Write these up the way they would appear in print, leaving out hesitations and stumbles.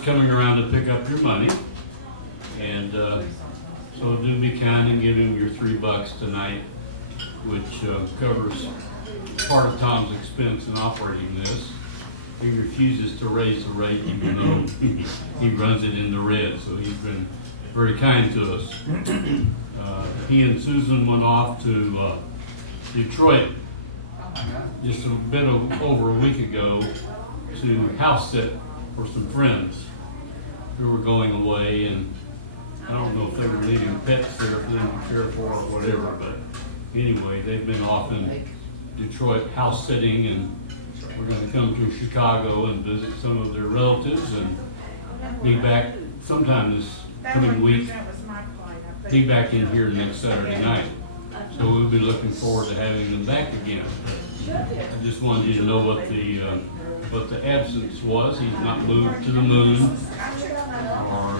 coming around to pick up your money, and so do be kind and give him your $3 tonight, which covers part of Tom's expense in operating this. He refuses to raise the rate even though he runs it in the red, so he's been very kind to us. He and Susan went off to Detroit just a bit over a week ago to house sit for some friends who were going away, and I don't know if they were leaving pets there for them to care for or whatever, but anyway, they've been off in Detroit house sitting, and we're going to come to Chicago and visit some of their relatives and be back sometime this coming week. Be back in here next Saturday night. So we'll be looking forward to having them back again. I just wanted you to know what the absence was. He's not moved to the moon or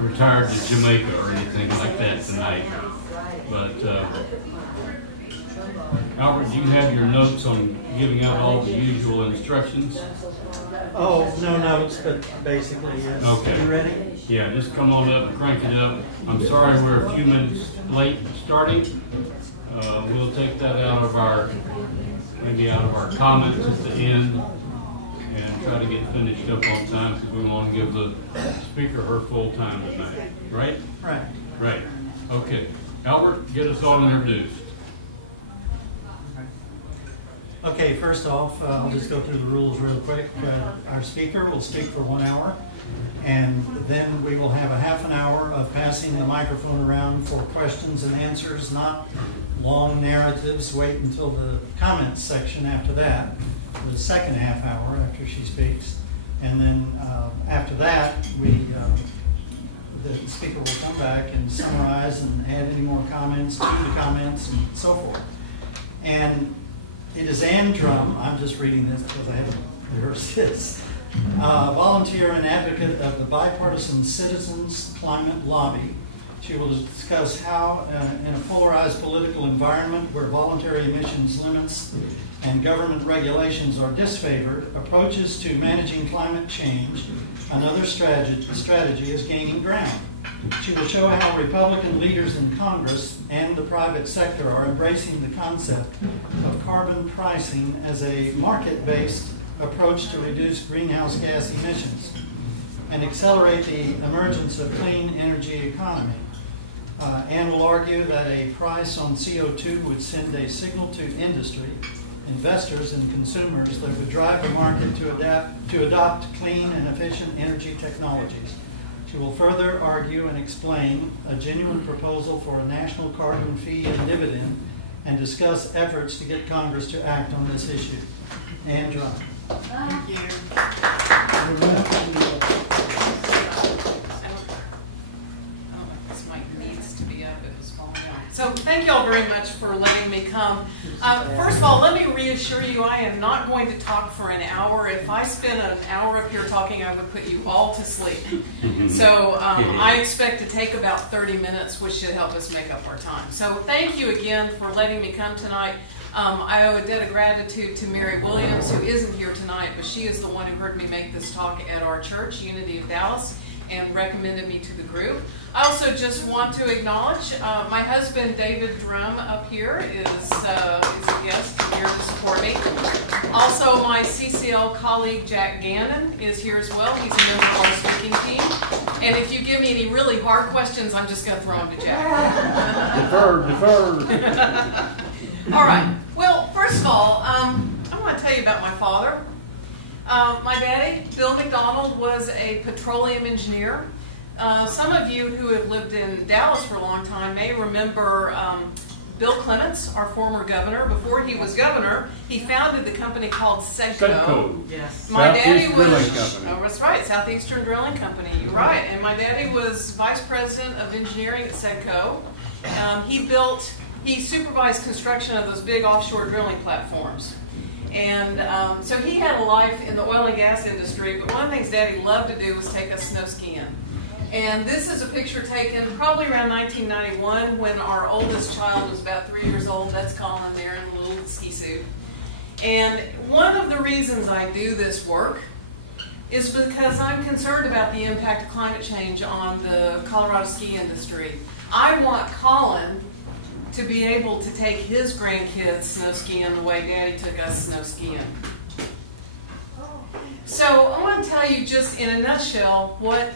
retired to Jamaica or anything like that tonight. But Albert, do you have your notes on giving out all the usual instructions? Oh, no notes, but basically, yes. Okay. You ready? Yeah, just come on up and crank it up. I'm sorry we're a few minutes late starting. We'll take that out of our comments at the end and try to get finished up on time because we want to give the speaker her full time tonight. Right? Right. Right. Okay. Albert, get us all introduced. Okay, first off, I'll just go through the rules real quick. Our speaker will speak for 1 hour, and then we will have a half an hour of passing the microphone around for questions and answers, not long narratives. Wait until the comments section after that, the second half hour after she speaks. And then after that, the speaker will come back and summarize and add any more comments to the comments and so forth. And it is Ann Drumm, I'm just reading this because I haven't rehearsed this, volunteer and advocate of the bipartisan Citizens Climate Lobby. She will discuss how, in a polarized political environment where voluntary emissions limits and government regulations are disfavored, approaches to managing climate change, another strategy is gaining ground. She will show how Republican leaders in Congress and the private sector are embracing the concept of carbon pricing as a market-based approach to reduce greenhouse gas emissions and accelerate the emergence of clean energy economy. Ann will argue that a price on CO2 would send a signal to industry, investors, and consumers that would drive the market to adopt clean and efficient energy technologies. She will further argue and explain a genuine proposal for a National Carbon Fee Dividend and discuss efforts to get Congress to act on this issue. Ann Drumm. Thank you. I don't know if this mic needs to be up. It was falling down. So thank you all very much for letting me come. First of all, let me reassure you, I am not going to talk for an hour. If I spent an hour up here talking, I would put you all to sleep. So I expect to take about 30 minutes, which should help us make up our time. So thank you again for letting me come tonight. I owe a debt of gratitude to Mary Williams, who isn't here tonight, but she is the one who heard me make this talk at our church, Unity of Dallas, and recommended me to the group. I also just want to acknowledge my husband, David Drumm, up here is a guest here to support me. Also, my CCL colleague, Jack Gannon, is here as well. He's a member of our speaking team. And if you give me any really hard questions, I'm just going to throw them to Jack. Deferred. All right. Well, first of all, I want to tell you about my father. My daddy, Bill McDonald, was a petroleum engineer. Some of you who have lived in Dallas for a long time may remember Bill Clements, our former governor. Before he was governor, he founded the company called Sedco. Yes. My daddy was, oh, that's right, Southeastern Drilling Company. You're right. And my daddy was vice president of engineering at Sedco. He supervised construction of those big offshore drilling platforms. And so he had a life in the oil and gas industry, but one of the things Daddy loved to do was take us snow skiing. And this is a picture taken probably around 1991 when our oldest child was about 3 years old. That's Colin there in a little ski suit. And one of the reasons I do this work is because I'm concerned about the impact of climate change on the Colorado ski industry. I want Colin to be able to take his grandkids snow skiing the way Daddy took us snow skiing. So I want to tell you just in a nutshell what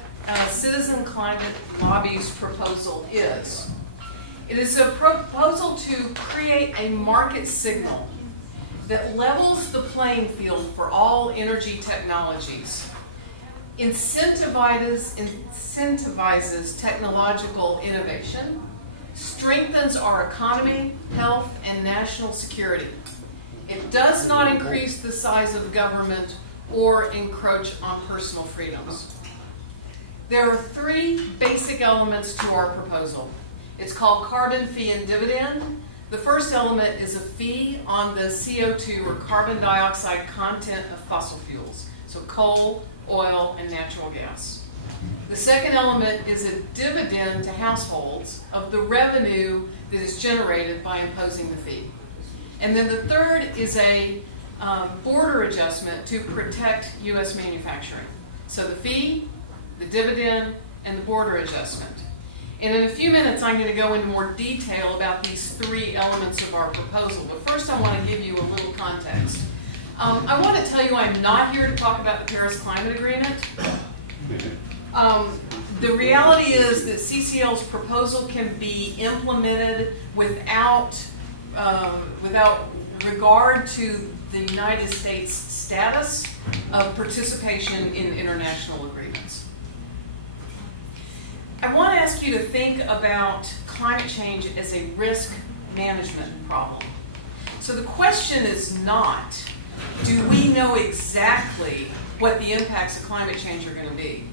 Citizen Climate Lobby's proposal is. It is a proposal to create a market signal that levels the playing field for all energy technologies, incentivizes technological innovation, strengthens our economy, health, and national security. It does not increase the size of government or encroach on personal freedoms. There are three basic elements to our proposal. It's called carbon fee and dividend. The first element is a fee on the CO2 or carbon dioxide content of fossil fuels, so coal, oil, and natural gas. The second element is a dividend to households of the revenue that is generated by imposing the fee. And then the third is a border adjustment to protect U.S. manufacturing. So the fee, the dividend, and the border adjustment. And in a few minutes, I'm going to go into more detail about these three elements of our proposal. But first, I want to give you a little context. I want to tell you I'm not here to talk about the Paris Climate Agreement. The reality is that CCL's proposal can be implemented without regard to the United States' status of participation in international agreements. I want to ask you to think about climate change as a risk management problem. So the question is not, do we know exactly what the impacts of climate change are going to be?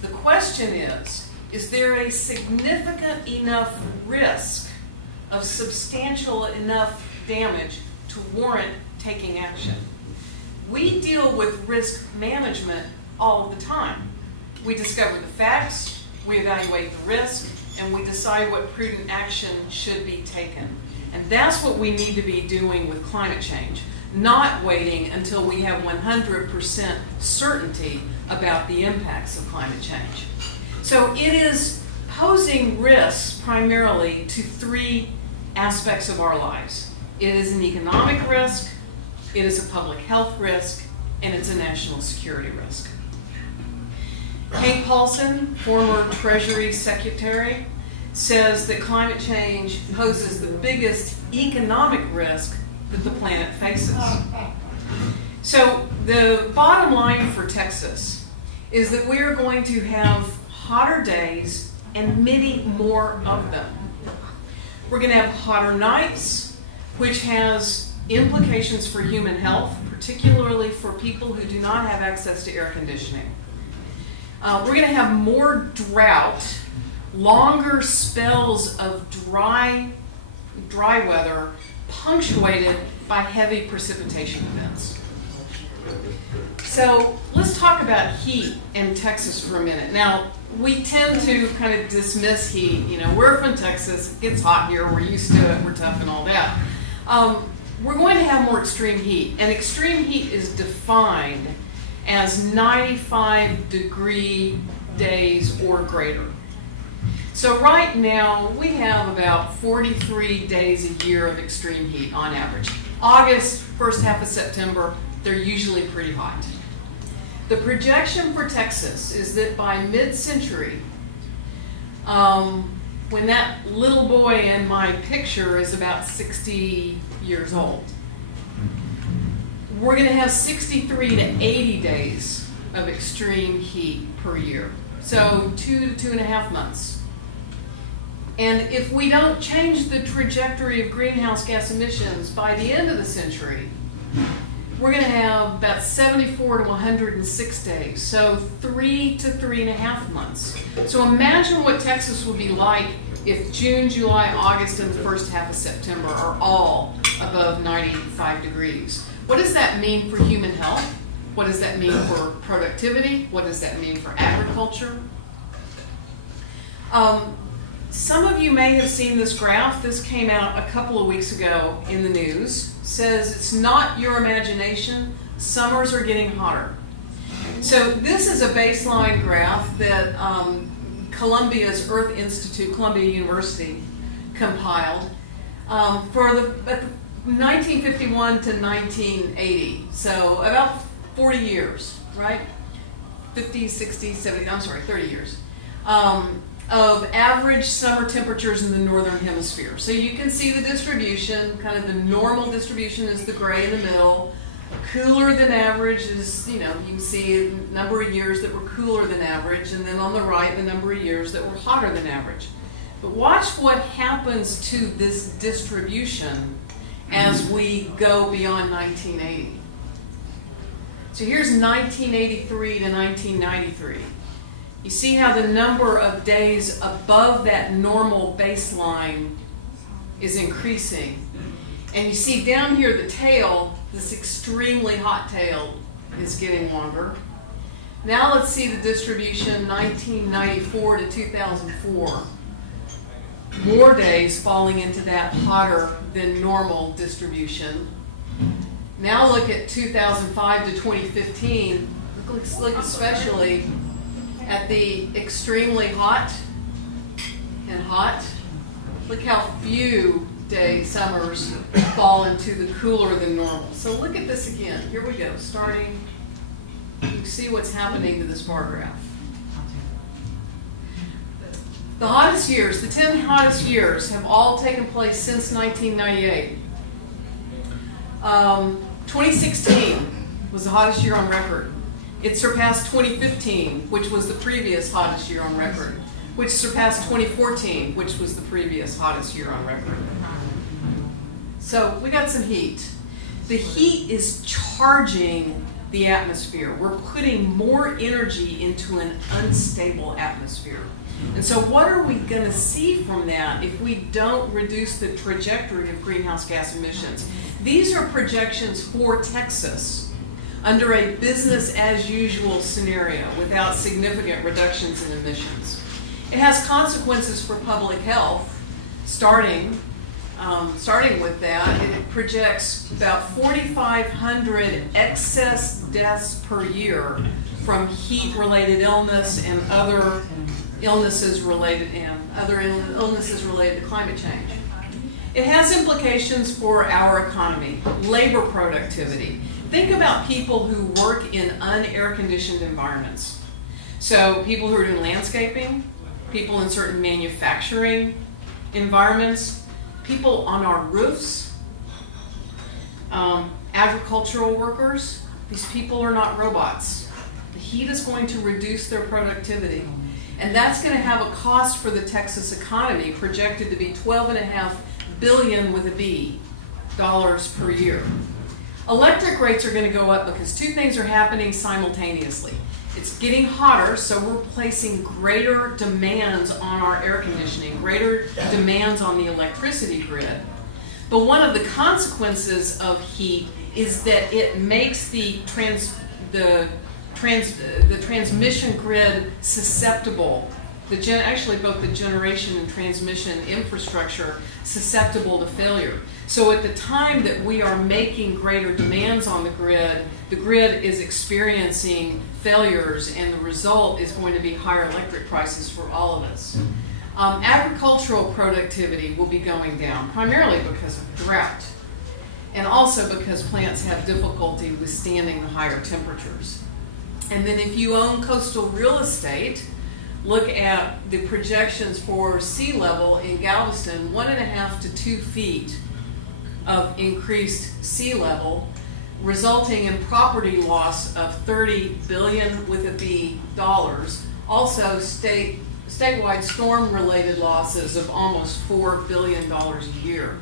The question is there a significant enough risk of substantial enough damage to warrant taking action? We deal with risk management all the time. We discover the facts, we evaluate the risk, and we decide what prudent action should be taken. And that's what we need to be doing with climate change, not waiting until we have 100% certainty about the impacts of climate change. So it is posing risks primarily to three aspects of our lives. It is an economic risk, it is a public health risk, and it's a national security risk. Hank Paulson, former Treasury Secretary, says that climate change poses the biggest economic risk that the planet faces. So the bottom line for Texas is that we are going to have hotter days and many more of them. We're going to have hotter nights, which has implications for human health, particularly for people who do not have access to air conditioning. We're going to have more drought, longer spells of dry weather punctuated by heavy precipitation events. So let's talk about heat in Texas for a minute. Now, we tend to kind of dismiss heat. You know, we're from Texas, it gets hot here, we're used to it, we're tough and all that. We're going to have more extreme heat, and extreme heat is defined as 95-degree days or greater. So right now, we have about 43 days a year of extreme heat on average. August, first half of September, they're usually pretty hot. The projection for Texas is that by mid-century, when that little boy in my picture is about 60 years old, we're going to have 63 to 80 days of extreme heat per year. So 2 to 2.5 months. And if we don't change the trajectory of greenhouse gas emissions by the end of the century, we're going to have about 74 to 106 days. So 3 to 3.5 months. So imagine what Texas would be like if June, July, August, and the first half of September are all above 95 degrees. What does that mean for human health? What does that mean for productivity? What does that mean for agriculture? Some of you may have seen this graph. This came out a couple of weeks ago in the news. It says it's not your imagination. Summers are getting hotter. So this is a baseline graph that Columbia's Earth Institute, Columbia University, compiled for the 1951 to 1980. So about 40 years, right? 50, 60, 70, I'm sorry, 30 years. Of average summer temperatures in the northern hemisphere. So you can see the distribution, kind of the normal distribution is the gray in the middle. Cooler than average is, you know, you can see a number of years that were cooler than average, and then on the right, the number of years that were hotter than average. But watch what happens to this distribution as we go beyond 1980. So here's 1983 to 1993. You see how the number of days above that normal baseline is increasing. And you see down here the tail, this extremely hot tail, is getting longer. Now let's see the distribution 1994 to 2004. More days falling into that hotter than normal distribution. Now look at 2005 to 2015. Look especially at the extremely hot and hot. Look how few summers fall into the cooler than normal. So look at this again. Here we go. Starting, you can see what's happening to this bar graph. The hottest years, the 10 hottest years, have all taken place since 1998. 2016 was the hottest year on record. It surpassed 2015, which was the previous hottest year on record, which surpassed 2014, which was the previous hottest year on record. So we got some heat. The heat is charging the atmosphere. We're putting more energy into an unstable atmosphere. And so what are we going to see from that if we don't reduce the trajectory of greenhouse gas emissions? These are projections for Texas under a business as usual scenario without significant reductions in emissions. It has consequences for public health, starting with that. It projects about 4,500 excess deaths per year from heat-related illness and other illnesses related to climate change. It has implications for our economy, labor productivity. Think about people who work in un-air-conditioned environments. So people who are doing landscaping, people in certain manufacturing environments, people on our roofs, agricultural workers. These people are not robots. The heat is going to reduce their productivity. And that's going to have a cost for the Texas economy, projected to be $12.5 billion with a B dollars per year. Electric rates are going to go up because two things are happening simultaneously. It's getting hotter, so we're placing greater demands on our air conditioning, greater demands on the electricity grid. But one of the consequences of heat is that it makes the transmission grid susceptible, actually both the generation and transmission infrastructure susceptible to failure. So at the time that we are making greater demands on the grid is experiencing failures, and the result is going to be higher electric prices for all of us. Agricultural productivity will be going down, primarily because of drought, and also because plants have difficulty withstanding the higher temperatures. And then if you own coastal real estate, look at the projections for sea level in Galveston, 1.5 to 2 feet of increased sea level, resulting in property loss of $30 billion with a B dollars. Also statewide storm-related losses of almost $4 billion a year.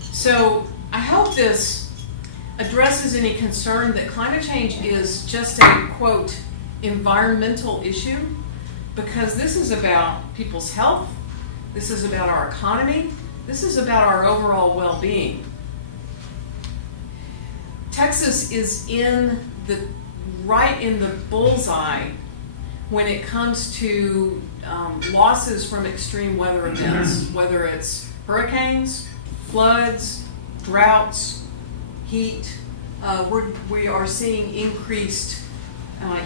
So I hope this addresses any concern that climate change is just a, quote, environmental issue, because this is about people's health, this is about our economy, this is about our overall well-being. Texas is right in the bullseye when it comes to losses from extreme weather events, whether it's hurricanes, floods, droughts, heat. We are seeing increased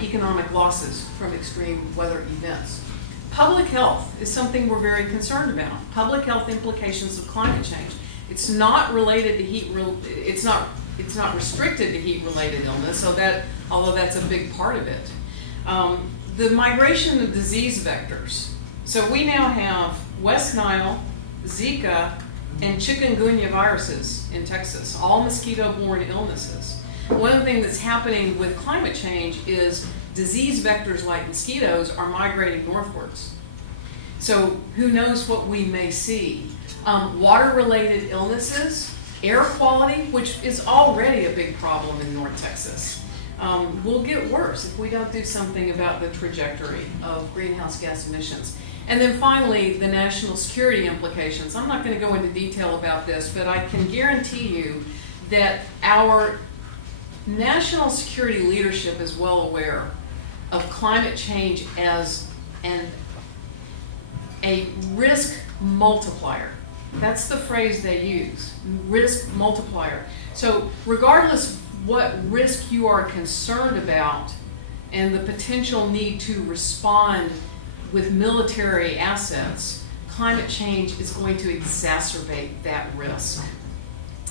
economic losses from extreme weather events. Public health is something we're very concerned about. Public health implications of climate change. It's not related to it's not restricted to heat-related illness, so that, although that's a big part of it. The migration of disease vectors. So we now have West Nile, Zika, and chikungunya viruses in Texas, all mosquito-borne illnesses. One of the things that's happening with climate change is disease vectors like mosquitoes are migrating northwards. So who knows what we may see. Water-related illnesses, air quality, which is already a big problem in North Texas, will get worse if we don't do something about the trajectory of greenhouse gas emissions. And then finally, the national security implications. I'm not going to go into detail about this, but I can guarantee you that our national security leadership is well aware of climate change as a risk multiplier. That's the phrase they use, risk multiplier. So regardless what risk you are concerned about and the potential need to respond with military assets, climate change is going to exacerbate that risk.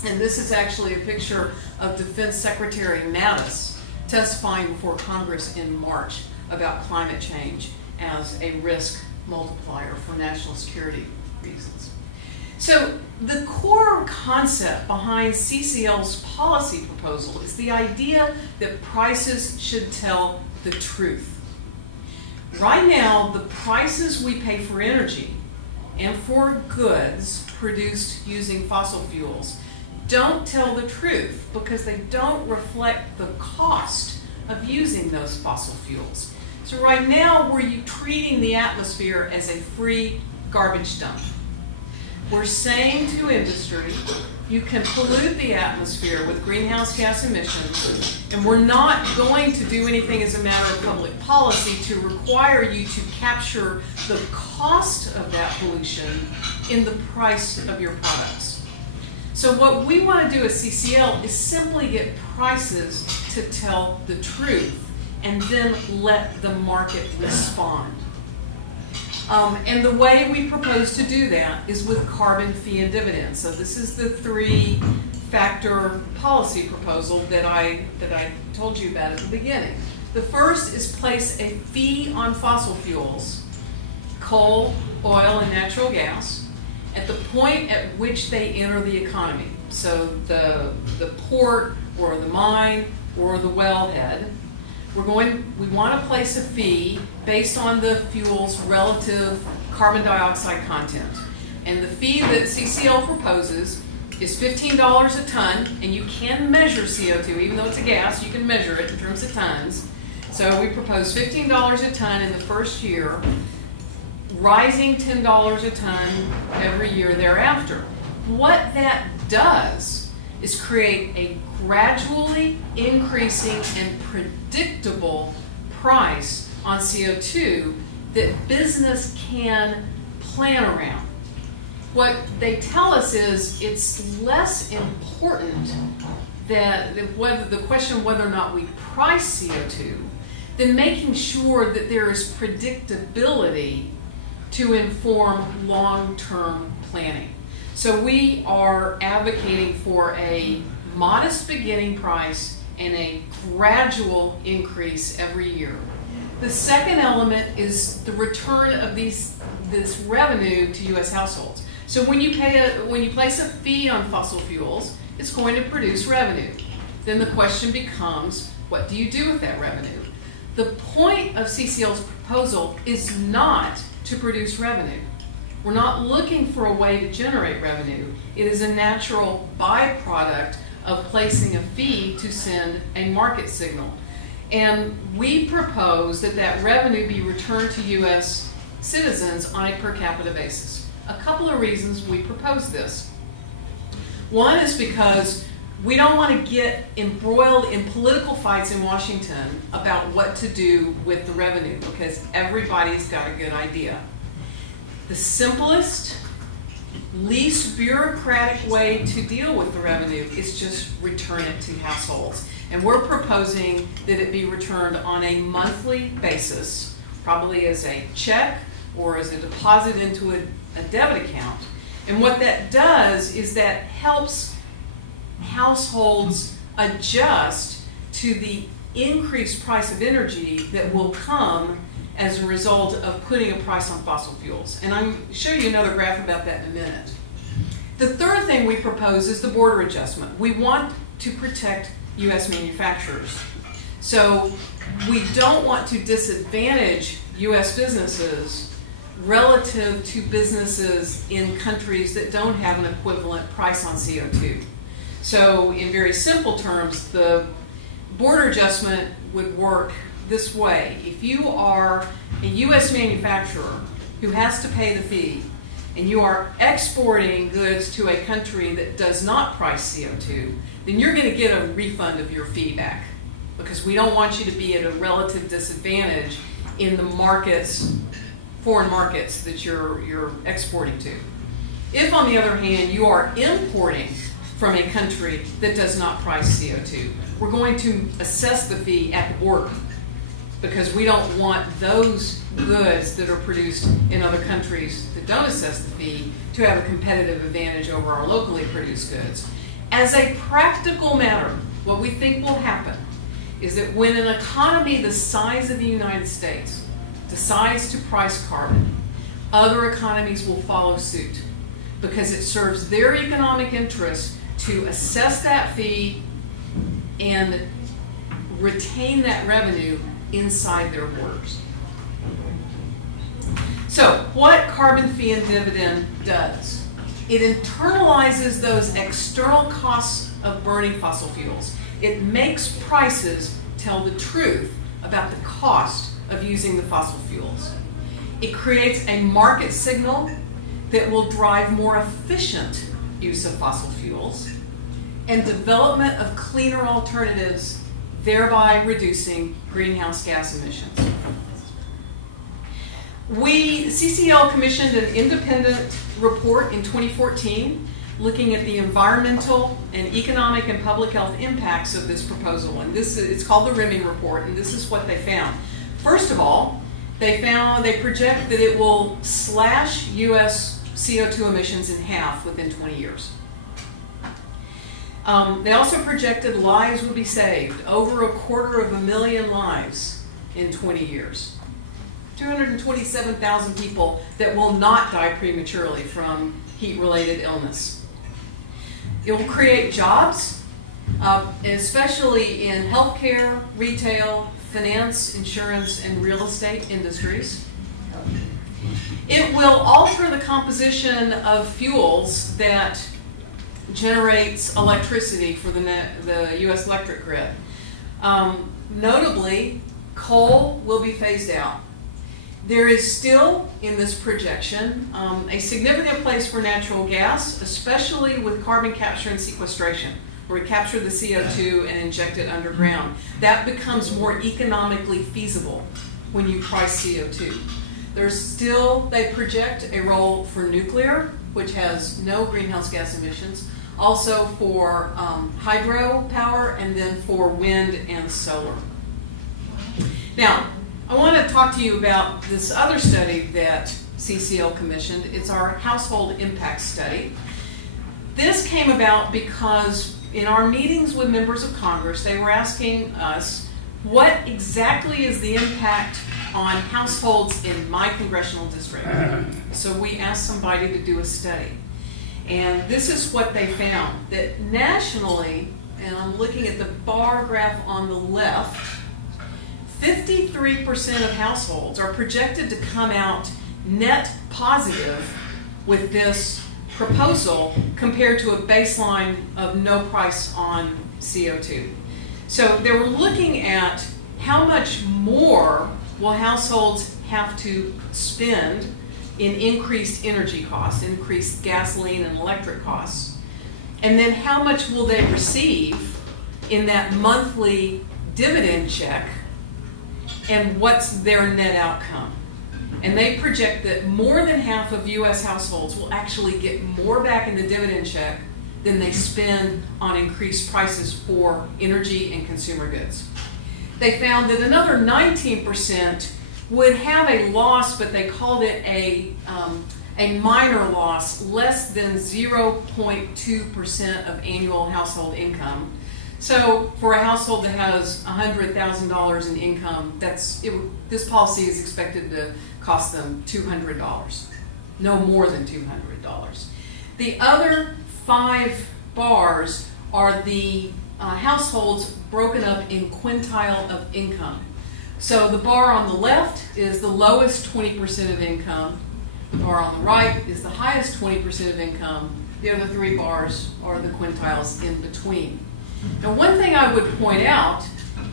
And this is actually a picture of Defense Secretary Mattis testifying before Congress in March about climate change as a risk multiplier for national security reasons. So the core concept behind CCL's policy proposal is the idea that prices should tell the truth. Right now, the prices we pay for energy and for goods produced using fossil fuels don't tell the truth because they don't reflect the cost of using those fossil fuels. So right now, we're treating the atmosphere as a free garbage dump. We're saying to industry, you can pollute the atmosphere with greenhouse gas emissions, and we're not going to do anything as a matter of public policy to require you to capture the cost of that pollution in the price of your products. So what we want to do at CCL is simply get prices to tell the truth and then let the market respond. And the way we propose to do that is with carbon fee and dividend. So this is the three-factor policy proposal that I told you about at the beginning. The first is place a fee on fossil fuels, coal, oil, and natural gas, at the point at which they enter the economy. So the port or the mine or the wellhead. We want to place a fee based on the fuel's relative carbon dioxide content. And the fee that CCL proposes is $15 a ton, and you can measure CO2, even though it's a gas, you can measure it in terms of tons. So we propose $15 a ton in the first year, rising $10 a ton every year thereafter. What that does is create a gradually increasing and predictable price on CO2 that business can plan around. What they tell us is it's less important that the question of whether or not we price CO2 than making sure that there is predictability to inform long-term planning. So we are advocating for a modest beginning price and a gradual increase every year. The second element is the return of this revenue to U.S. households. So when you place a fee on fossil fuels, it's going to produce revenue. Then the question becomes, what do you do with that revenue? The point of CCL's proposal is not to produce revenue. We're not looking for a way to generate revenue. It is a natural byproduct of placing a fee to send a market signal. And we propose that that revenue be returned to U.S. citizens on a per capita basis. A couple of reasons we propose this. One is because we don't want to get embroiled in political fights in Washington about what to do with the revenue, because everybody's got a good idea. The simplest least bureaucratic way to deal with the revenue is just return it to households. And we're proposing that it be returned on a monthly basis, probably as a check or as a deposit into a debit account. And what that does is that helps households adjust to the increased price of energy that will come as a result of putting a price on fossil fuels. And I'm going to show you another graph about that in a minute. The third thing we propose is the border adjustment. We want to protect U.S. manufacturers. So we don't want to disadvantage U.S. businesses relative to businesses in countries that don't have an equivalent price on CO2. So in very simple terms, the border adjustment would work this way. If you are a U.S. manufacturer who has to pay the fee and you are exporting goods to a country that does not price CO2, then you're going to get a refund of your fee back, because we don't want you to be at a relative disadvantage in the markets, foreign markets that you're exporting to. If, on the other hand, you are importing from a country that does not price CO2, we're going to assess the fee at the border, because we don't want those goods that are produced in other countries that don't assess the fee to have a competitive advantage over our locally produced goods. As a practical matter, what we think will happen is that when an economy the size of the United States decides to price carbon, other economies will follow suit, because it serves their economic interest to assess that fee and retain that revenue inside their borders. So, what carbon fee and dividend does? It internalizes those external costs of burning fossil fuels. It makes prices tell the truth about the cost of using the fossil fuels. It creates a market signal that will drive more efficient use of fossil fuels and development of cleaner alternatives, thereby reducing greenhouse gas emissions. CCL commissioned an independent report in 2014 looking at the environmental and economic and public health impacts of this proposal. And it's called the Rimming Report, and this is what they found. First of all, they project that it will slash U.S. CO2 emissions in half within 20 years. They also projected lives would be saved, over 250,000 lives in 20 years. 227,000 people that will not die prematurely from heat-related illness. It will create jobs, especially in healthcare, retail, finance, insurance, and real estate industries. It will alter the composition of fuels that generates electricity for the U.S. electric grid. Notably, coal will be phased out. There is still, in this projection, a significant place for natural gas, especially with carbon capture and sequestration, where we capture the CO2 and inject it underground. That becomes more economically feasible when you price CO2. There's still, they project a role for nuclear, which has no greenhouse gas emissions, also for hydro power, and then for wind and solar. Now, I want to talk to you about this other study that CCL commissioned. It's our household impact study. This came about because in our meetings with members of Congress, they were asking us, what exactly is the impact on households in my congressional district? So we asked somebody to do a study. And this is what they found, that nationally, and I'm looking at the bar graph on the left, 53% of households are projected to come out net positive with this proposal compared to a baseline of no price on CO2. So they were looking at how much more will households have to spend in increased energy costs, increased gasoline and electric costs, and then how much will they receive in that monthly dividend check, and what's their net outcome. And they project that more than half of U.S. households will actually get more back in the dividend check than they spend on increased prices for energy and consumer goods. They found that another 19% would have a loss, but they called it a minor loss, less than 0.2% of annual household income. So for a household that has $100,000 in income, this policy is expected to cost them $200, no more than $200. The other 5 bars are the households broken up in quintile of income. So the bar on the left is the lowest 20% of income. The bar on the right is the highest 20% of income. The other 3 bars are the quintiles in between. Now, one thing I would point out,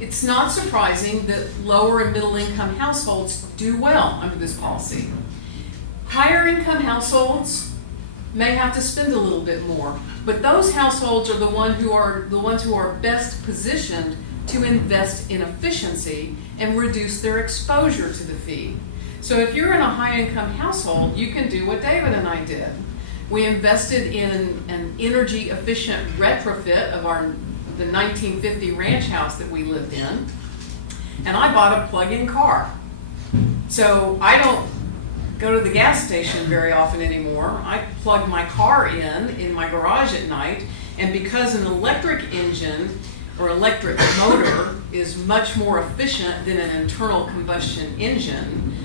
it's not surprising that lower and middle income households do well under this policy. Higher income households may have to spend a little bit more, but those households are the ones who are best positioned to invest in efficiency and reduce their exposure to the fee. So if you're in a high-income household, you can do what David and I did. We invested in an energy-efficient retrofit of the 1950 ranch house that we lived in, and I bought a plug-in car. So I don't go to the gas station very often anymore. I plug my car in my garage at night, and because an electric engine or electric motor is much more efficient than an internal combustion engine,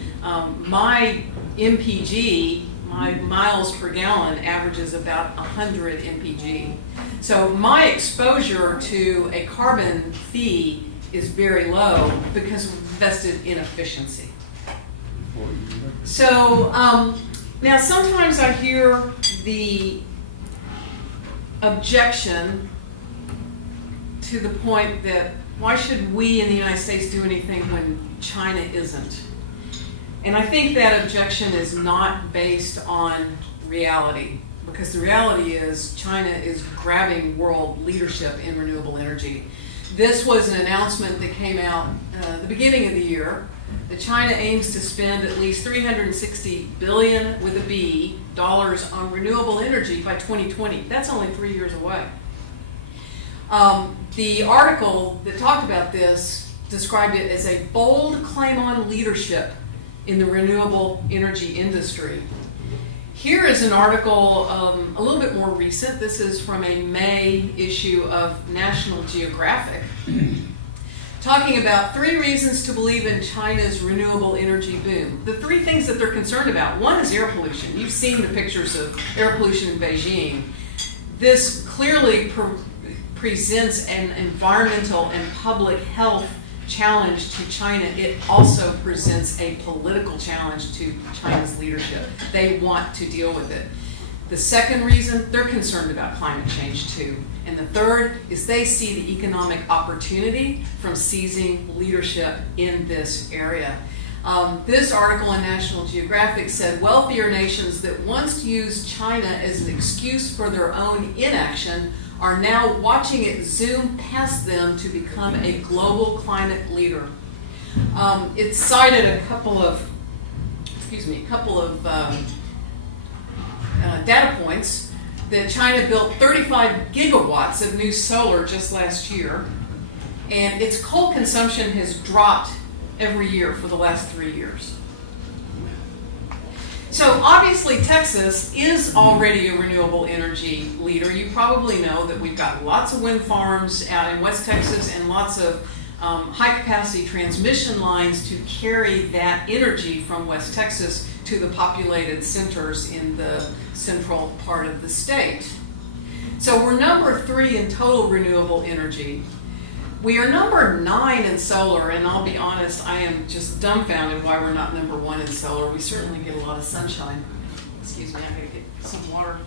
my MPG, my miles per gallon, averages about 100 MPG. So my exposure to a carbon fee is very low because we've invested in efficiency. So now sometimes I hear the objection to the point that why should we in the United States do anything when China isn't? And I think that objection is not based on reality, because the reality is China is grabbing world leadership in renewable energy. This was an announcement that came out at the beginning of the year that China aims to spend at least $360 billion with a B dollars on renewable energy by 2020. That's only 3 years away. The article that talked about this described it as a bold claim on leadership in the renewable energy industry. Here is an article a little bit more recent. This is from a May issue of National Geographic, talking about 3 reasons to believe in China's renewable energy boom. The 3 things that they're concerned about. One is air pollution. You've seen the pictures of air pollution in Beijing. This clearly presents an environmental and public health challenge to China. It also presents a political challenge to China's leadership. They want to deal with it. The second reason, they're concerned about climate change too. And the third is they see the economic opportunity from seizing leadership in this area. This article in National Geographic said wealthier nations that once used China as an excuse for their own inaction are now watching it zoom past them to become a global climate leader. It cited a couple of data points that China built 35 gigawatts of new solar just last year, and its coal consumption has dropped every year for the last 3 years. So obviously Texas is already a renewable energy leader. You probably know that we've got lots of wind farms out in West Texas and lots of high-capacity transmission lines to carry that energy from West Texas to the populated centers in the central part of the state. So we're number 3 in total renewable energy. We are number 9 in solar, and I'll be honest, I am just dumbfounded why we're not number 1 in solar. We certainly get a lot of sunshine. Excuse me, I gotta get some water.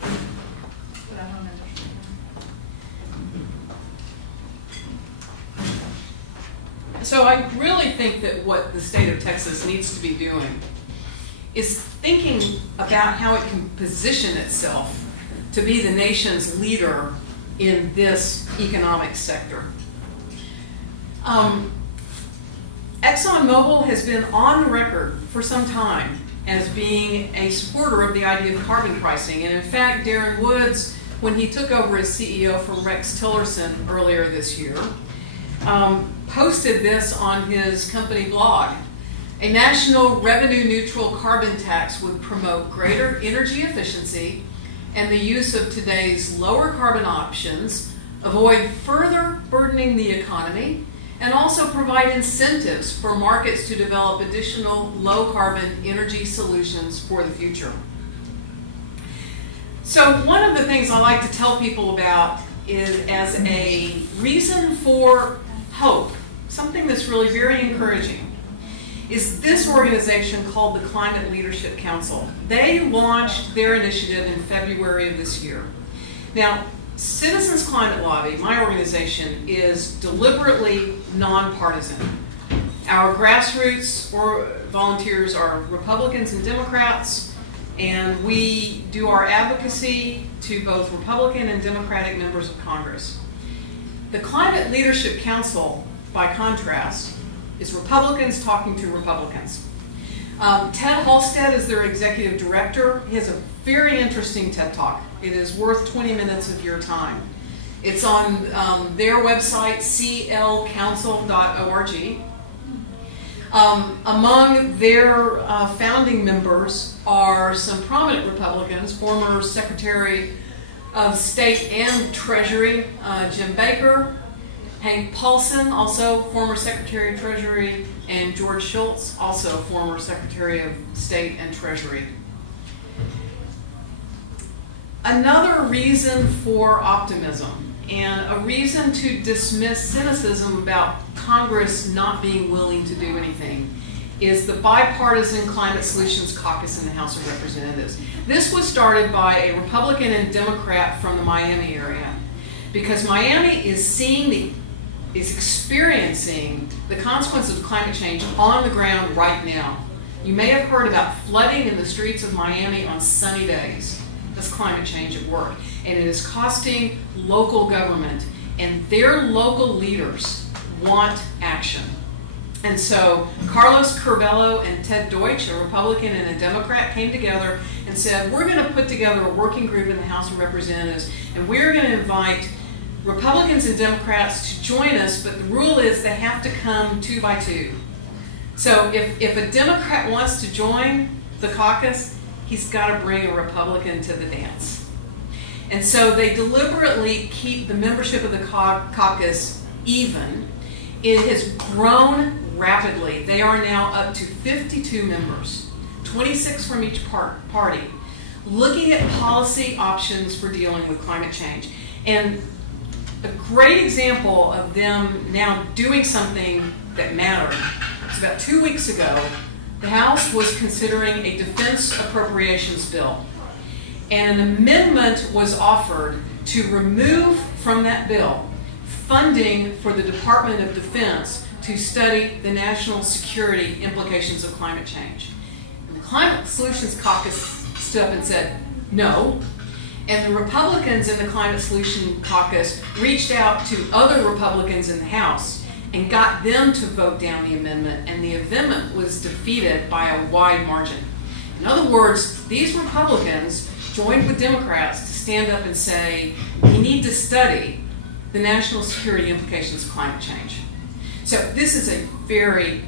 So I really think that what the state of Texas needs to be doing is thinking about how it can position itself to be the nation's leader in this economic sector. ExxonMobil has been on the record for some time as being a supporter of the idea of carbon pricing. And in fact, Darren Woods, when he took over as CEO from Rex Tillerson earlier this year, posted this on his company blog. A national revenue-neutral carbon tax would promote greater energy efficiency and the use of today's lower carbon options, avoid further burdening the economy, and also provide incentives for markets to develop additional low-carbon energy solutions for the future. So one of the things I like to tell people about is as a reason for hope, something that's really very encouraging, is this organization called the Climate Leadership Council. They launched their initiative in February of this year. Now, Citizens Climate Lobby, my organization, is deliberately nonpartisan. Our grassroots volunteers are Republicans and Democrats, and we do our advocacy to both Republican and Democratic members of Congress. The Climate Leadership Council, by contrast, is Republicans talking to Republicans. Ted Halstead is their executive director. He has a very interesting TED Talk. It is worth 20 minutes of your time. It's on their website, clcouncil.org. Among their founding members are some prominent Republicans, former Secretary of State and Treasury, Jim Baker, Hank Paulson, also former Secretary of Treasury, and George Shultz, also former Secretary of State and Treasury. Another reason for optimism and a reason to dismiss cynicism about Congress not being willing to do anything is the Bipartisan Climate Solutions Caucus in the House of Representatives. This was started by a Republican and Democrat from the Miami area because Miami is experiencing the consequences of climate change on the ground right now. You may have heard about flooding in the streets of Miami on sunny days. That's climate change at work. And it is costing local government, and their local leaders want action. And so Carlos Curbelo and Ted Deutsch, a Republican and a Democrat, came together and said, we're going to put together a working group in the House of Representatives, and we're going to invite Republicans and Democrats to join us, but the rule is they have to come 2 by 2. So if a Democrat wants to join the caucus, he's got to bring a Republican to the dance. And so they deliberately keep the membership of the caucus even. It has grown rapidly. They are now up to 52 members, 26 from each party, looking at policy options for dealing with climate change. And a great example of them now doing something that mattered. It's about 2 weeks ago, the House was considering a defense appropriations bill. And an amendment was offered to remove from that bill funding for the Department of Defense to study the national security implications of climate change. And the Climate Solutions Caucus stood up and said, no. And the Republicans in the Climate Solution Caucus reached out to other Republicans in the House and got them to vote down the amendment, and the amendment was defeated by a wide margin. In other words, these Republicans joined with Democrats to stand up and say, we need to study the national security implications of climate change. So this is a very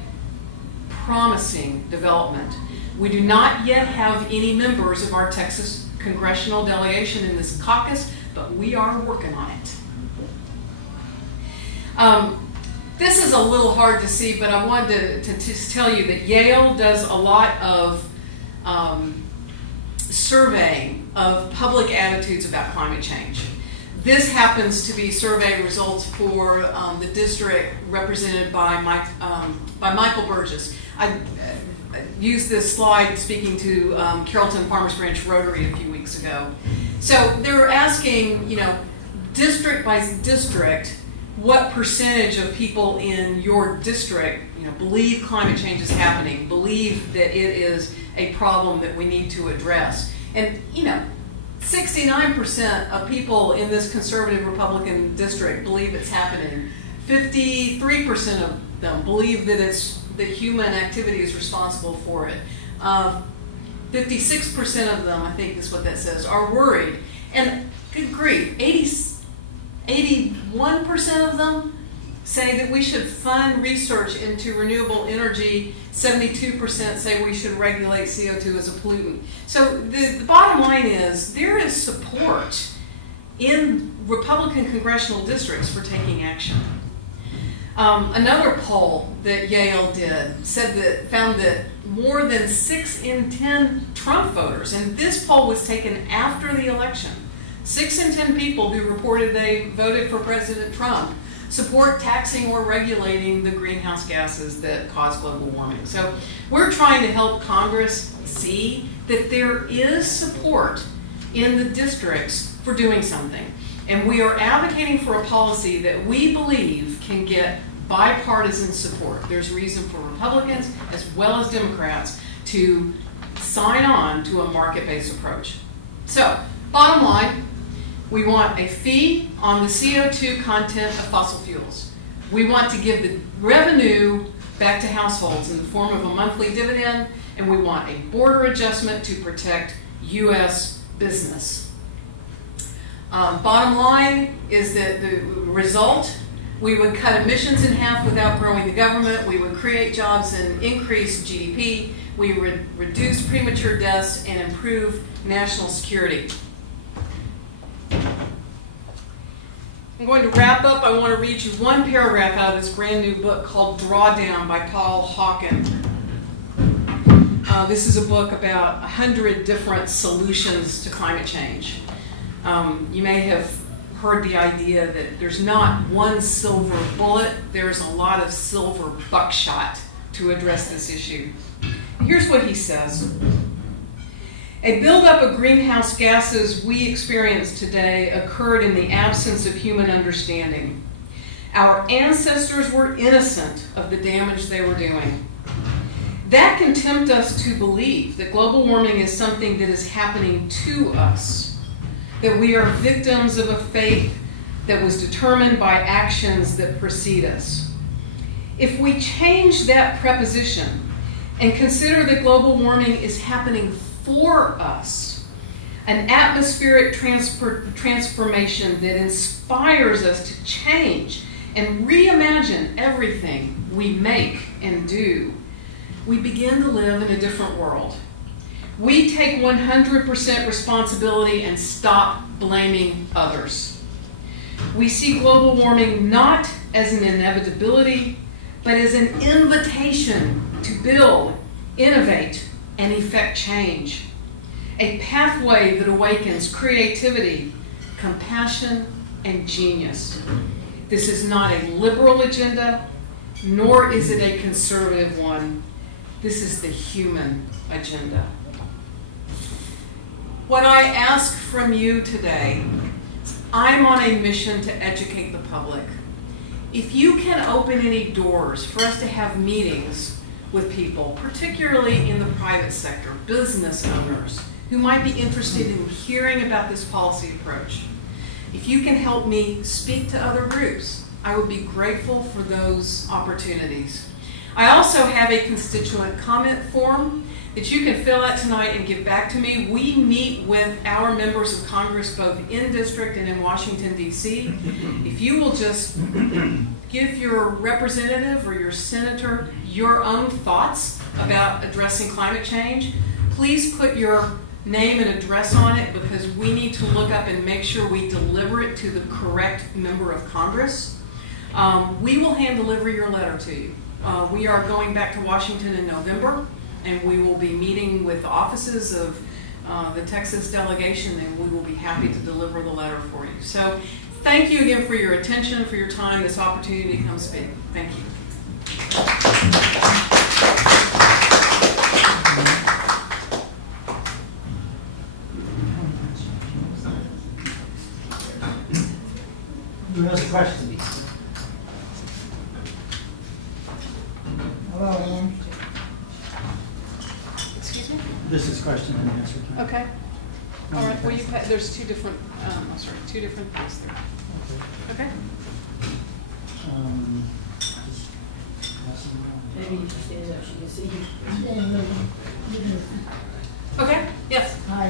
promising development. We do not yet have any members of our Texas congressional delegation in this caucus, but we are working on it. This is a little hard to see, but I wanted to just tell you that Yale does a lot of surveying of public attitudes about climate change. This happens to be survey results for the district represented by Michael Burgess. I used this slide speaking to Carrollton Farmers Branch Rotary a few weeks ago. So they're asking, district by district, what percentage of people in your district, believe climate change is happening, believe that it is a problem that we need to address. And, 69% of people in this conservative Republican district believe it's happening. 53% of them believe that it's that human activity is responsible for it. 56% of them, I think is what that says, are worried. And good grief, 81% of them say that we should fund research into renewable energy. 72% say we should regulate CO2 as a pollutant. So the bottom line is there is support in Republican congressional districts for taking action. Another poll that Yale did found that more than 6 in 10 Trump voters, and this poll was taken after the election, 6 in 10 people who reported they voted for President Trump support taxing or regulating the greenhouse gases that cause global warming. So we're trying to help Congress see that there is support in the districts for doing something. And we are advocating for a policy that we believe can get bipartisan support. There's reason for Republicans as well as Democrats to sign on to a market-based approach. So, bottom line, we want a fee on the CO2 content of fossil fuels. We want to give the revenue back to households in the form of a monthly dividend, and we want a border adjustment to protect U.S. business. Bottom line is that the result, we would cut emissions in half without growing the government, we would create jobs and increase GDP, we would reduce premature deaths and improve national security. I'm going to wrap up. I want to read you one paragraph out of this brand new book called Drawdown by Paul Hawken. This is a book about 100 different solutions to climate change. You may have heard the idea that there's not one silver bullet, there's a lot of silver buckshot to address this issue. Here's what he says. A buildup of greenhouse gases we experience today occurred in the absence of human understanding. Our ancestors were innocent of the damage they were doing. That can tempt us to believe that global warming is something that is happening to us, that we are victims of a fate that was determined by actions that precede us. If we change that preposition and consider that global warming is happening for us, an atmospheric transformation that inspires us to change and reimagine everything we make and do, we begin to live in a different world. We take 100% responsibility and stop blaming others. We see global warming not as an inevitability, but as an invitation to build, innovate, and effect change. A pathway that awakens creativity, compassion, and genius. This is not a liberal agenda, nor is it a conservative one. This is the human agenda. What I ask from you today, I'm on a mission to educate the public. If you can open any doors for us to have meetings with people, particularly in the private sector, business owners, who might be interested in hearing about this policy approach, if you can help me speak to other groups, I would be grateful for those opportunities. I also have a constituent comment form that you can fill out tonight and give back to me. We meet with our members of Congress both in district and in Washington, D.C. If you will just give your representative or your senator your own thoughts about addressing climate change, please put your name and address on it, because we need to look up and make sure we deliver it to the correct member of Congress. We will hand deliver your letter to you. We are going back to Washington in November, and we will be meeting with the offices of the Texas delegation, and we will be happy to deliver the letter for you. So thank you again for your attention, for your time, this opportunity to come speak. Thank you. Who has a question? Hello. Excuse me? This is question and answer time. Okay. All right. Well, there's two different. Two different things there. Okay. Okay. Just pass them around. maybe if you stand up, she can see you. Stand up. Okay, yes. Hi,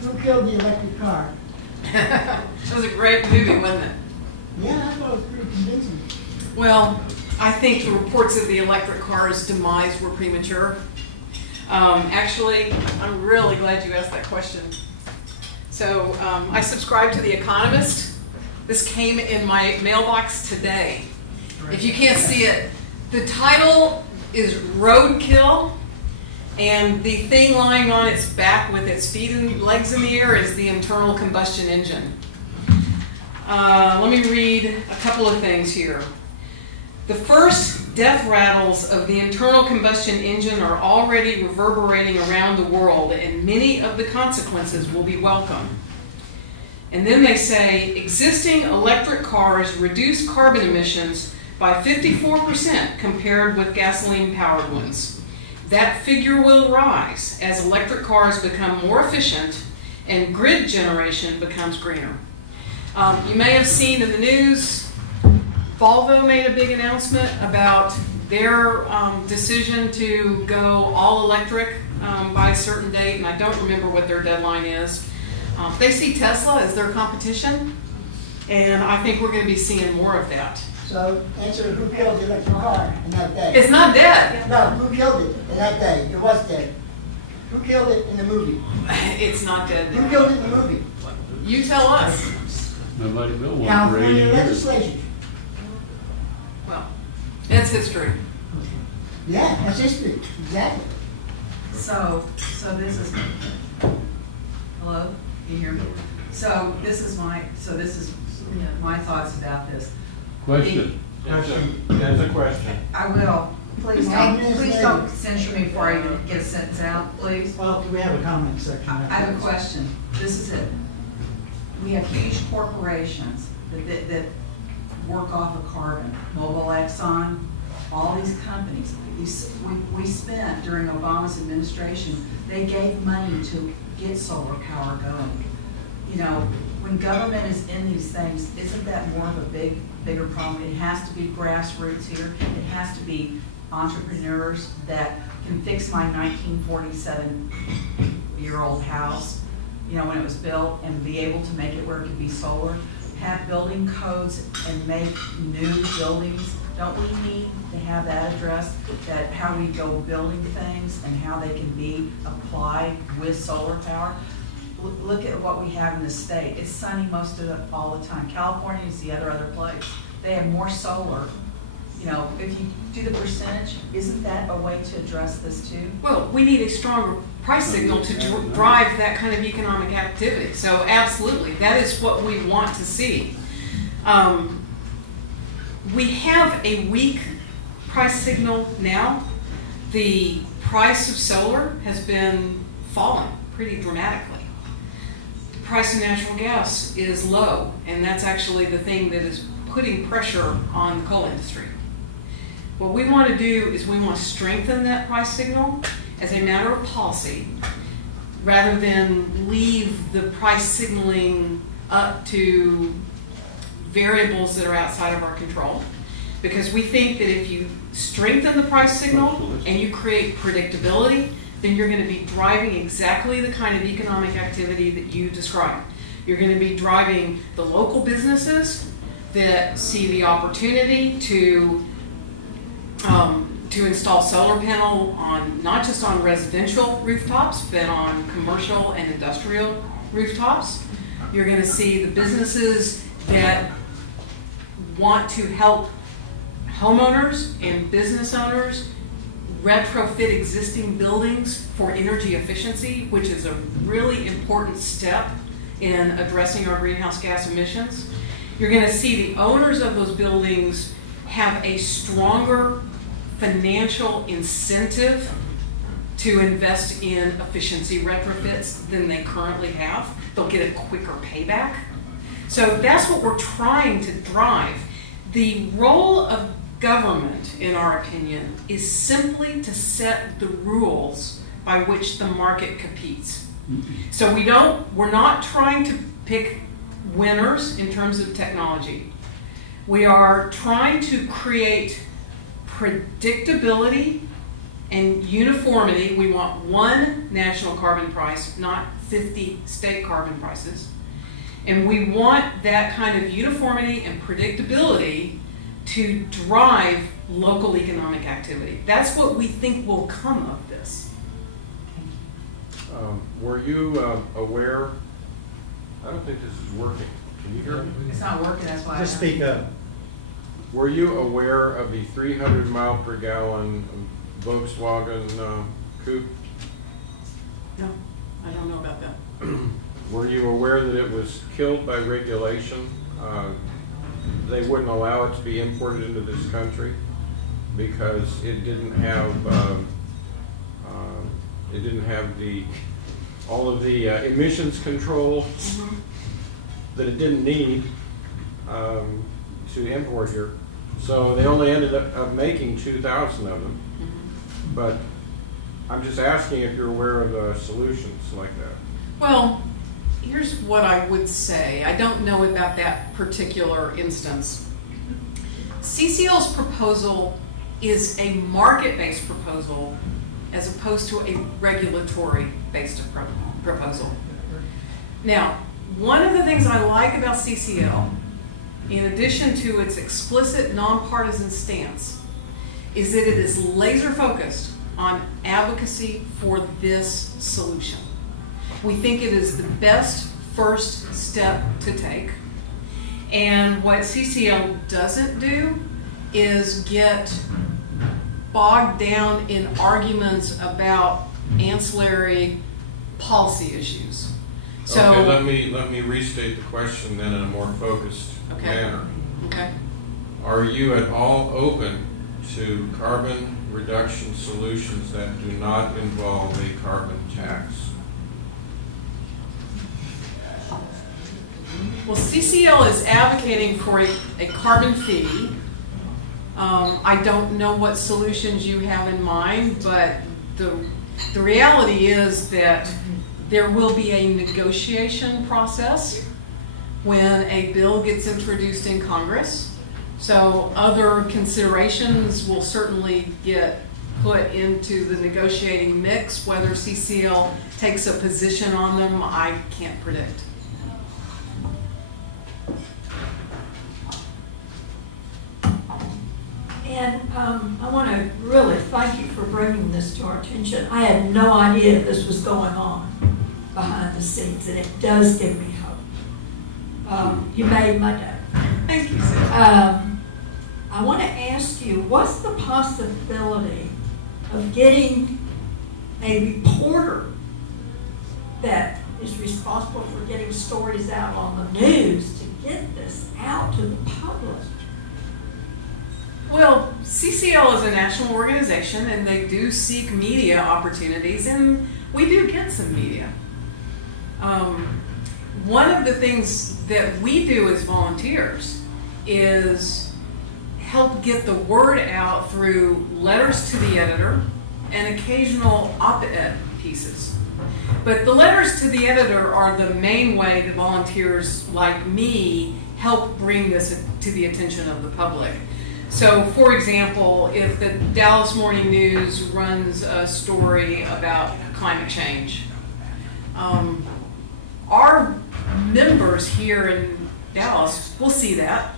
who killed the electric car? It was a great movie, wasn't it? Yeah, I thought it was pretty convincing. Well, I think the reports of the electric car's demise were premature. Actually, I'm really glad you asked that question. So I subscribe to The Economist. This came in my mailbox today. If you can't see it, the title is Roadkill, and the thing lying on its back with its feet and legs in the air is the internal combustion engine. Let me read a couple of things here. The first death rattles of the internal combustion engine are already reverberating around the world, and many of the consequences will be welcome. And then they say, existing electric cars reduce carbon emissions by 54% compared with gasoline-powered ones. That figure will rise as electric cars become more efficient and grid generation becomes greener. You may have seen in the news, Volvo made a big announcement about their decision to go all electric by a certain date, and I don't remember what their deadline is. They see Tesla as their competition, and I think we're going to be seeing more of that. So, answer who killed the electric car in that day? It's not dead. No, who killed it in that day? It was dead. Who killed it in the movie? It's not dead. Who killed it in the movie? You tell us. Nobody built one for 80 California years. legislature. Well, it's history. Yeah, that's history. Exactly. So this is, hello, can you hear me? So this is my thoughts about this. Question. That's a question. I will. Please don't censure me before I even get a sentence out, please. Well, do we have a comment section? I have a question. This is it. We have huge corporations that work off of carbon. Mobil, Exxon, all these companies. We spent, during Obama's administration, they gave money to get solar power going. You know, when government is in these things, isn't that more of a bigger problem? It has to be grassroots here. It has to be entrepreneurs that can fix my 1947-year-old house, you know, when it was built, and be able to make it where it could be solar. Have building codes and make new buildings. Don't we need to have that addressed, that how we go building things and how they can be applied with solar power? Look at what we have in the state. It's sunny most of all the time. California is the other place. They have more solar. You know, if you do the percentage, isn't that a way to address this too? Well, we need a stronger price signal to drive that kind of economic activity. So absolutely, that is what we want to see. We have a weak price signal now. The price of solar has been falling pretty dramatically. The price of natural gas is low, and that's actually the thing that is putting pressure on the coal industry. What we want to do is we want to strengthen that price signal as a matter of policy, rather than leave the price signaling up to variables that are outside of our control. Because we think that if you strengthen the price signal and you create predictability, then you're going to be driving exactly the kind of economic activity that you described. You're going to be driving the local businesses that see the opportunity to install solar panel on not just on residential rooftops, but on commercial and industrial rooftops. You're going to see the businesses that want to help homeowners and business owners retrofit existing buildings for energy efficiency, which is a really important step in addressing our greenhouse gas emissions. You're going to see the owners of those buildings have a stronger financial incentive to invest in efficiency retrofits than they currently have. They'll get a quicker payback. So that's what we're trying to drive. The role of government, in our opinion, is simply to set the rules by which the market competes. So we're not trying to pick winners in terms of technology. We are trying to create predictability and uniformity. We want one national carbon price, not 50 state carbon prices. And we want that kind of uniformity and predictability to drive local economic activity. That's what we think will come of this. Were you aware? I don't think this is working. Can you hear me? It's not working, that's why. Just speak up. Were you aware of the 300 mile per gallon Volkswagen coupe? No, I don't know about that. Were you aware that it was killed by regulation? They wouldn't allow it to be imported into this country because it didn't have all of the emissions control that it didn't need to import here. So they only ended up making 2,000 of them. But I'm just asking if you're aware of solutions like that. Well, here's what I would say. I don't know about that particular instance. CCL's proposal is a market-based proposal as opposed to a regulatory-based proposal. Now, one of the things I like about CCL, in addition to its explicit nonpartisan stance, is that it is laser-focused on advocacy for this solution. We think it is the best first step to take. And what CCL doesn't do is get bogged down in arguments about ancillary policy issues. So, okay, let me restate the question then in a more focused manner. Okay. Are you at all open to carbon reduction solutions that do not involve a carbon tax? Well, CCL is advocating for a carbon fee. I don't know what solutions you have in mind, but the reality is that there will be a negotiation process when a bill gets introduced in Congress. So other considerations will certainly get put into the negotiating mix. Whether CCL takes a position on them, I can't predict. And I want to really thank you for bringing this to our attention. I had no idea this was going on behind the scenes, and it does give me hope. You made my day. Thank you, Sarah. I want to ask you, what's the possibility of getting a reporter that is responsible for getting stories out on the news to get this out to the public? Well, CCL is a national organization, and they do seek media opportunities, and we do get some media. One of the things that we do as volunteers is help get the word out through letters to the editor and occasional op-ed pieces. But the letters to the editor are the main way that volunteers like me help bring this to the attention of the public. So, for example, if the Dallas Morning News runs a story about climate change, our members here in Dallas will see that,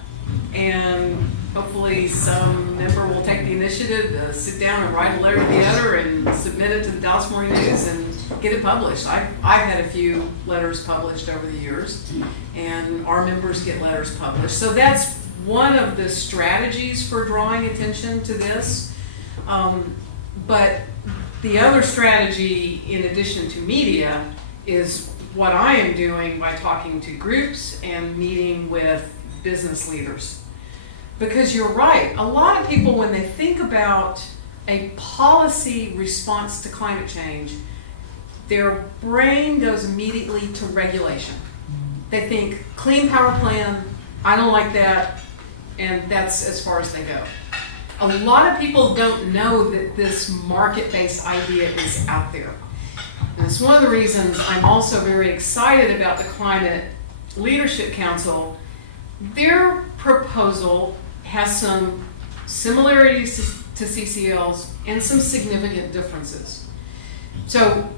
and hopefully some member will take the initiative to sit down and write a letter to the editor and submit it to the Dallas Morning News and get it published. I've had a few letters published over the years, and our members get letters published. So that's one of the strategies for drawing attention to this. But the other strategy, in addition to media, is what I am doing by talking to groups and meeting with business leaders. Because you're right, a lot of people, when they think about a policy response to climate change, their brain goes immediately to regulation. They think, clean power plan, I don't like that, and that's as far as they go. A lot of people don't know that this market-based idea is out there. And it's one of the reasons I'm also very excited about the Climate Leadership Council. Their proposal has some similarities to CCLs and some significant differences. So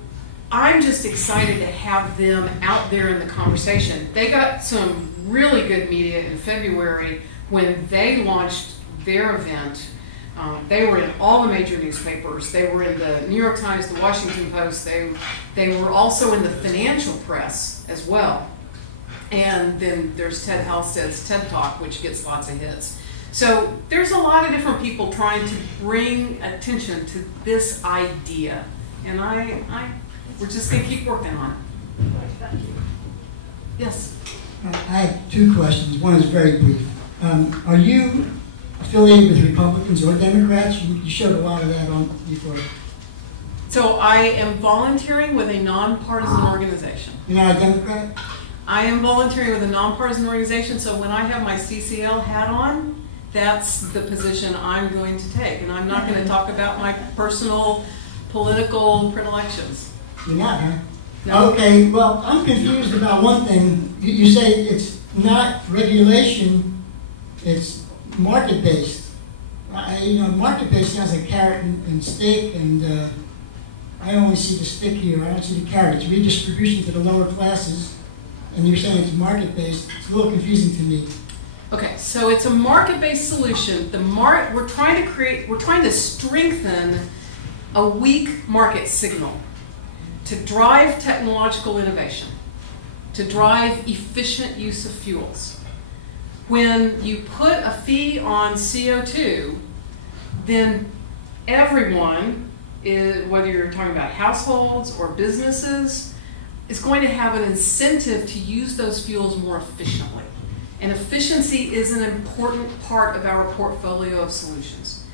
I'm just excited to have them out there in the conversation. They got some really good media in February when they launched their event. They were in all the major newspapers. They were in the New York Times, the Washington Post. They were also in the financial press as well. And then there's Ted Halstead's TED Talk, which gets lots of hits. So there's a lot of different people trying to bring attention to this idea. And we're just going to keep working on it. Yes? I have two questions. One is very brief. Are you affiliated with Republicans or Democrats? You showed a lot of that on before. So I am volunteering with a nonpartisan organization. You're not a Democrat? I am volunteering with a nonpartisan organization, so when I have my CCL hat on, that's the position I'm going to take. And I'm not going to talk about my personal political predilections. You're not, huh? No. Okay, well, I'm confused about one thing. You say it's not regulation, it's market-based. Market-based sounds like carrot and stick, and I only see the stick here. I don't see the carrot. It's redistribution to the lower classes, and you're saying it's market-based. It's a little confusing to me. Okay, so it's a market-based solution. We're trying to strengthen a weak market signal to drive technological innovation, to drive efficient use of fuels. When you put a fee on CO2, then everyone, whether you're talking about households or businesses, is going to have an incentive to use those fuels more efficiently. And efficiency is an important part of our portfolio of solutions.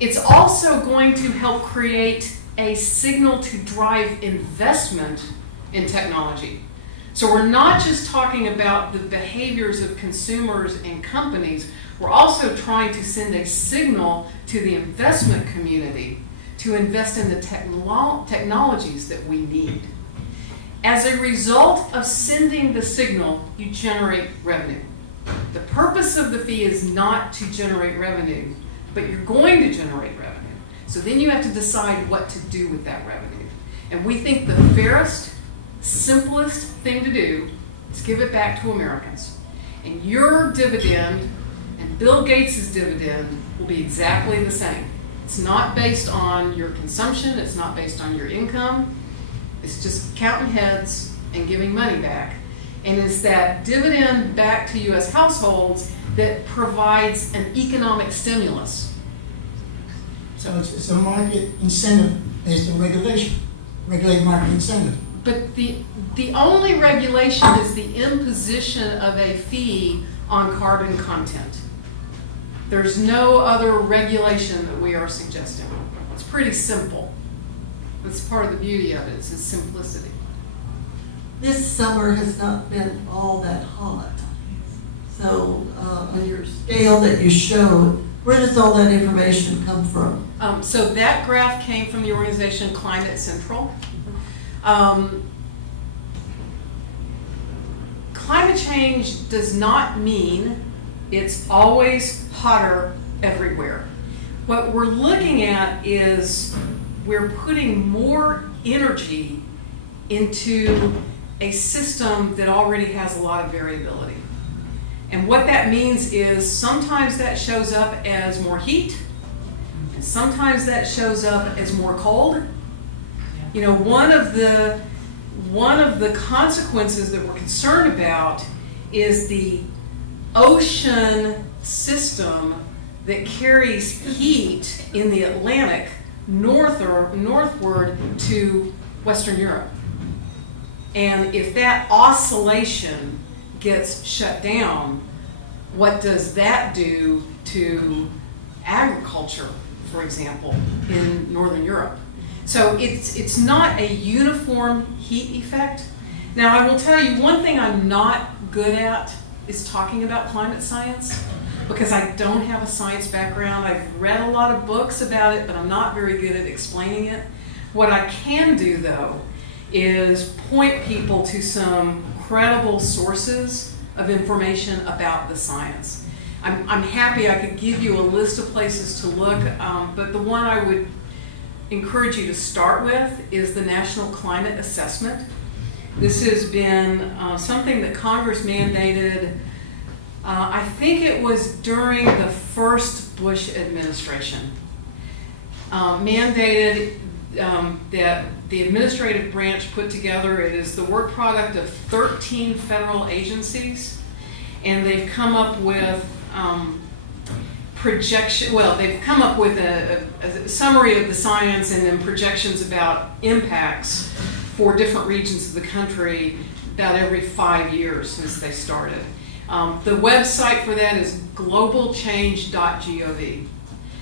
It's also going to help create a signal to drive investment in technology. So we're not just talking about the behaviors of consumers and companies, we're also trying to send a signal to the investment community to invest in the technologies that we need. As a result of sending the signal, you generate revenue. The purpose of the fee is not to generate revenue, but you're going to generate revenue. So then you have to decide what to do with that revenue. And we think the fairest, simplest thing to do is give it back to Americans. And your dividend and Bill Gates' dividend will be exactly the same. It's not based on your consumption, it's not based on your income. It's just counting heads and giving money back. And it's that dividend back to U.S. households that provides an economic stimulus. So it's a market incentive based on regulation, regulated market incentive. But the only regulation is the imposition of a fee on carbon content. There's no other regulation that we are suggesting. It's pretty simple. That's part of the beauty of it, it's its simplicity. This summer has not been all that hot. So on your scale that you showed, where does all that information come from? So that graph came from the organization Climate Central. Climate change does not mean it's always hotter everywhere. What we're looking at is we're putting more energy into a system that already has a lot of variability. And what that means is sometimes that shows up as more heat, and sometimes that shows up as more cold. You know, one of the consequences that we're concerned about is the ocean system that carries heat in the Atlantic northward to Western Europe. And if that oscillation gets shut down, what does that do to agriculture, for example, in Northern Europe? So it's not a uniform heat effect. Now I will tell you one thing I'm not good at is talking about climate science, because I don't have a science background. I've read a lot of books about it, but I'm not very good at explaining it. What I can do, though, is point people to some credible sources of information about the science. I'm happy I could give you a list of places to look, but the one I would encourage you to start with is the National Climate Assessment. This has been something that Congress mandated, I think it was during the first Bush administration, mandated that the administrative branch put together. It is the work product of 13 federal agencies, and they've come up with they've come up with a summary of the science and then projections about impacts for different regions of the country about every 5 years since they started. The website for that is globalchange.gov.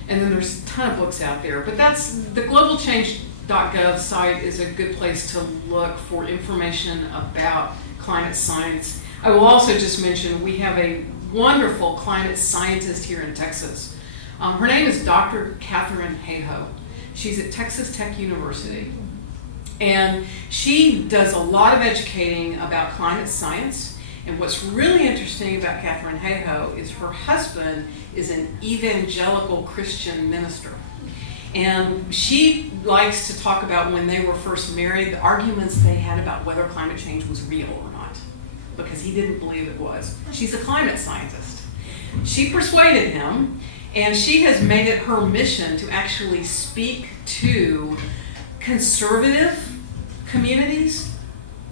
And then there's a ton of books out there, but that's the globalchange.gov site is a good place to look for information about climate science. I will also just mention we have a wonderful climate scientist here in Texas. Her name is Dr. Catherine Hayhoe. She's at Texas Tech University. And she does a lot of educating about climate science. And what's really interesting about Catherine Hayhoe is her husband is an evangelical Christian minister. And she likes to talk about when they were first married, the arguments they had about whether climate change was real or not, because he didn't believe it was. She's a climate scientist. She persuaded him, and she has made it her mission to actually speak to conservative communities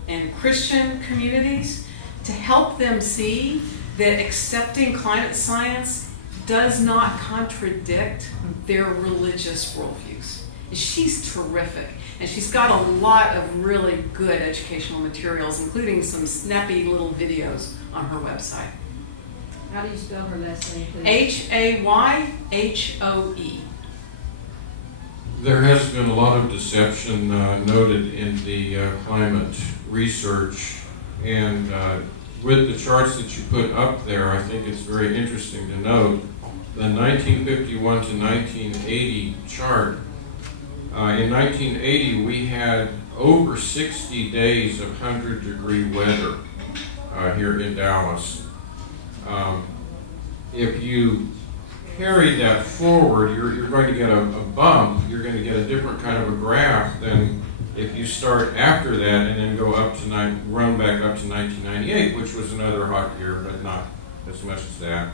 and Christian communities to help them see that accepting climate science does not contradict their religious worldviews. And she's terrific, and she's got a lot of really good educational materials, including some snappy little videos on her website. How do you spell her last name, please? Hayhoe. There has been a lot of deception noted in the climate research, and with the charts that you put up there, I think it's very interesting to note the 1951 to 1980 chart. In 1980, we had over 60 days of 100-degree weather here in Dallas. If you carry that forward, you're going to get a bump. You're going to get a different kind of a graph than if you start after that and then go up to run back up to 1998, which was another hot year, but not as much as that.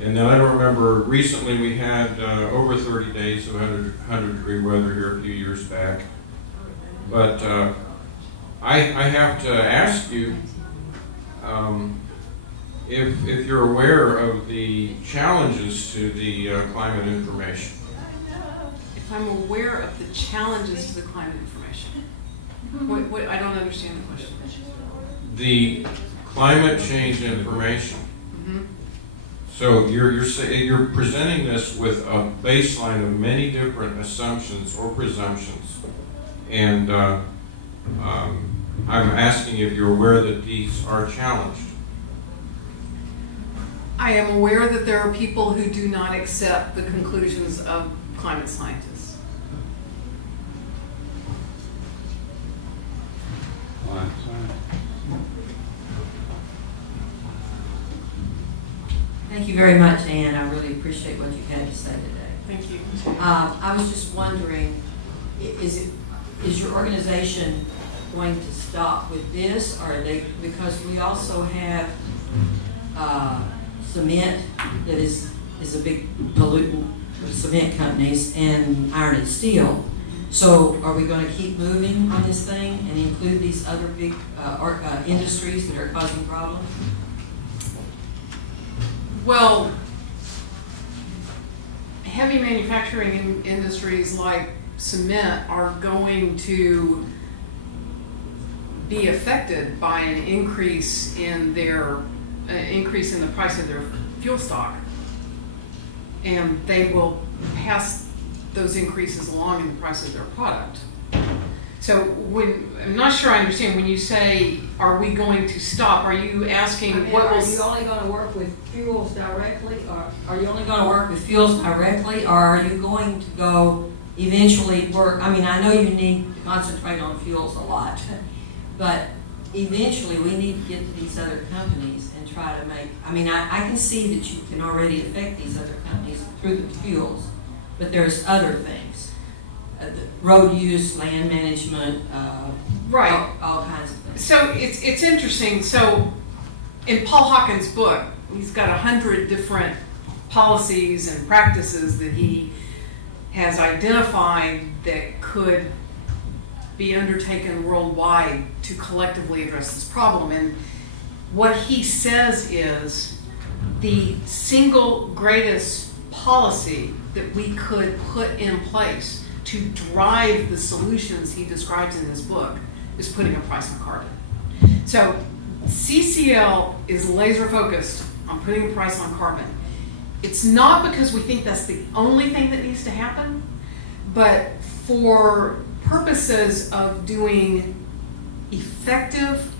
And then I remember recently we had over 30 days of 100-degree weather here a few years back. But I have to ask you if you're aware of the challenges to the climate information. If I'm aware of the challenges to the climate information. What, I don't understand the question. The climate change information. Mm-hmm. So you're presenting this with a baseline of many different assumptions or presumptions, and I'm asking if you're aware that these are challenged. I am aware that there are people who do not accept the conclusions of climate scientists. Thank you very much, Ann. I really appreciate what you had to say today. Thank you. I was just wondering, is your organization going to stop with this, or are they, because we also have cement that is a big pollutant with cement companies, and iron and steel. So are we going to keep moving on this thing and include these other big industries that are causing problems? Well, heavy manufacturing industries like cement are going to be affected by an increase in the price of their fuel stock, and they will pass those increases along in the price of their product. So I'm not sure I understand when you say, are we going to stop? Are you asking what Are you only going to work with fuels directly, or are you only going to work with fuels directly, or are you going to go eventually work? I mean, I know you need to concentrate on fuels a lot, but eventually we need to get to these other companies and try to make, I mean, I can see that you can already affect these other companies through the fuels, but there's other things. Road use, land management, Right. all kinds of things. So it's interesting. So in Paul Hawkins' book, he's got 100 different policies and practices that he has identified that could be undertaken worldwide to collectively address this problem. And what he says is the single greatest policy that we could put in place to drive the solutions he describes in his book is putting a price on carbon. So CCL is laser focused on putting a price on carbon. It's not because we think that's the only thing that needs to happen, but for purposes of doing effective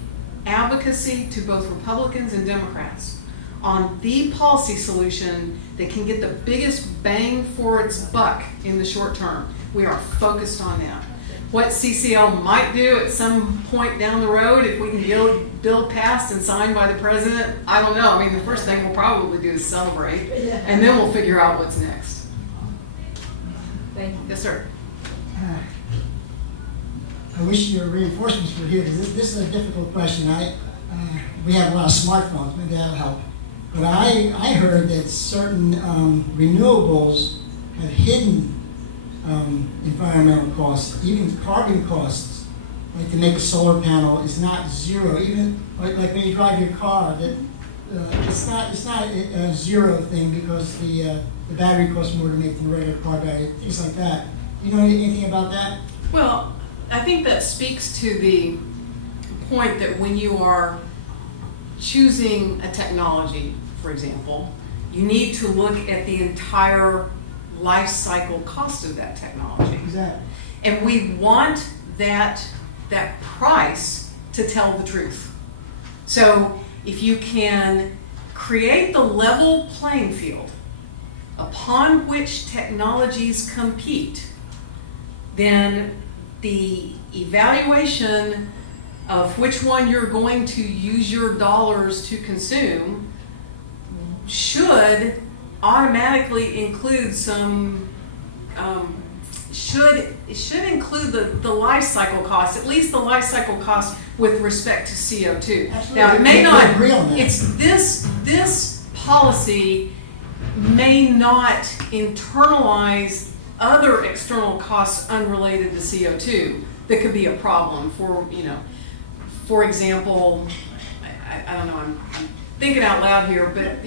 advocacy to both Republicans and Democrats on the policy solution that can get the biggest bang for its buck in the short term. We are focused on that. What CCL might do at some point down the road, if we can get a bill passed and signed by the president, I don't know. I mean, the first thing we'll probably do is celebrate, and then we'll figure out what's next. Thank you. Yes, sir. I wish your reinforcements were here, because this is a difficult question. We have a lot of smartphones, maybe that'll help. But I heard that certain renewables have hidden environmental costs, even carbon costs. Like to make a solar panel is not zero. Even like when you drive your car, that it's not a zero thing, because the battery costs more to make than the regular car battery. Things like that. Do you know anything about that? Well, I think that speaks to the point that when you are choosing a technology, for example, you need to look at the entire life cycle cost of that technology. Exactly. And we want that price to tell the truth. So if you can create the level playing field upon which technologies compete, then the evaluation of which one you're going to use your dollars to consume should automatically include some, should include the life cycle cost, at least the life cycle cost with respect to CO2. Absolutely. Now, it may not, agree on that. it's this policy may not internalize other external costs unrelated to CO2 that could be a problem for, for example, I don't know, I'm thinking out loud here, but,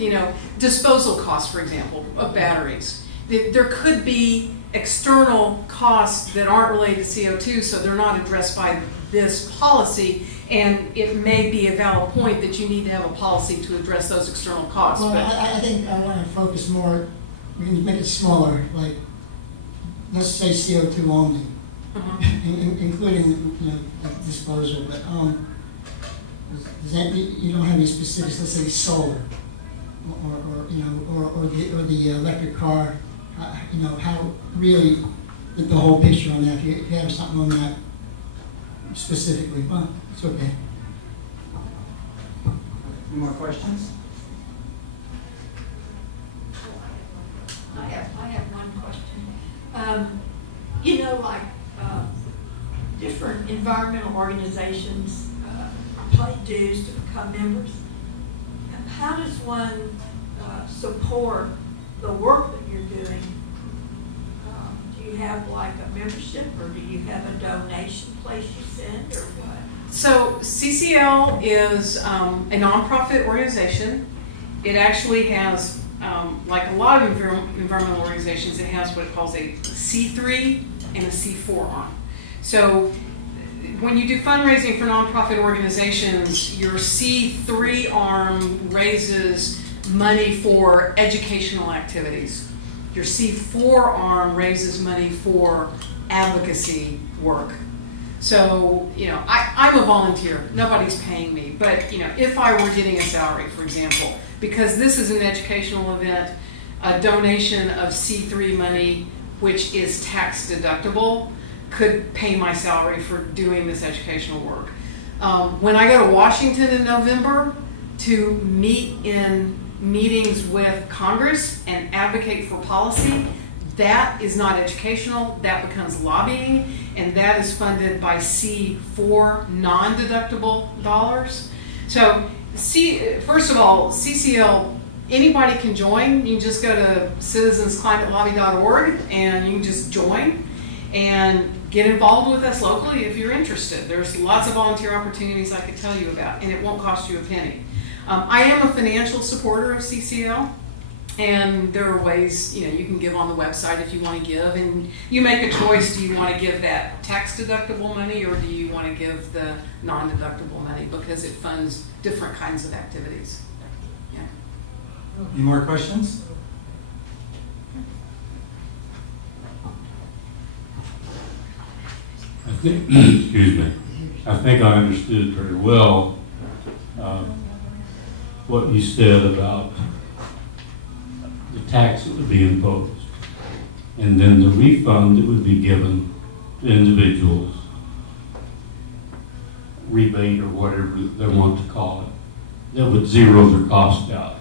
disposal costs, for example, of batteries. There could be external costs that aren't related to CO2, so they're not addressed by this policy, and it may be a valid point that you need to have a policy to address those external costs. Well, but I think I want to focus more. We can make it smaller, like let's say CO2 only, including like disposal. But does that you don't have any specifics? Let's say solar, or the electric car. How really the whole picture on that. If you have something on that specifically, well, it's okay. Any more questions? I have one question. Different environmental organizations pay dues to become members. How does one support the work that you're doing? Do you have like a membership, or do you have a donation place you send, or what? So CCL is a nonprofit organization. It actually has, like a lot of environmental organizations, it has what it calls a C3 and a C4 arm. So when you do fundraising for nonprofit organizations, your C3 arm raises money for educational activities. Your C4 arm raises money for advocacy work. So, I'm a volunteer. Nobody's paying me. But, if I were getting a salary, for example, because this is an educational event, a donation of C3 money, which is tax deductible, could pay my salary for doing this educational work. When I go to Washington in November to meet in meetings with Congress and advocate for policy, that is not educational, that becomes lobbying, and that is funded by C4 non-deductible dollars. So, first of all, CCL, anybody can join. You can just go to citizensclimatелobby.org and you can just join and get involved with us locally if you're interested. There's lots of volunteer opportunities I could tell you about, and it won't cost you a penny. I am a financial supporter of CCL, and there are ways, you can give on the website if you want to give, and you make a choice. Do you want to give that tax-deductible money, or do you want to give the non-deductible money, because it funds different kinds of activities. Yeah. Any more questions? I think, excuse me, I think I understood very well what you said about the tax that would be imposed, and then the refund that would be given to individuals, rebate or whatever they want to call it, that would zero their cost out.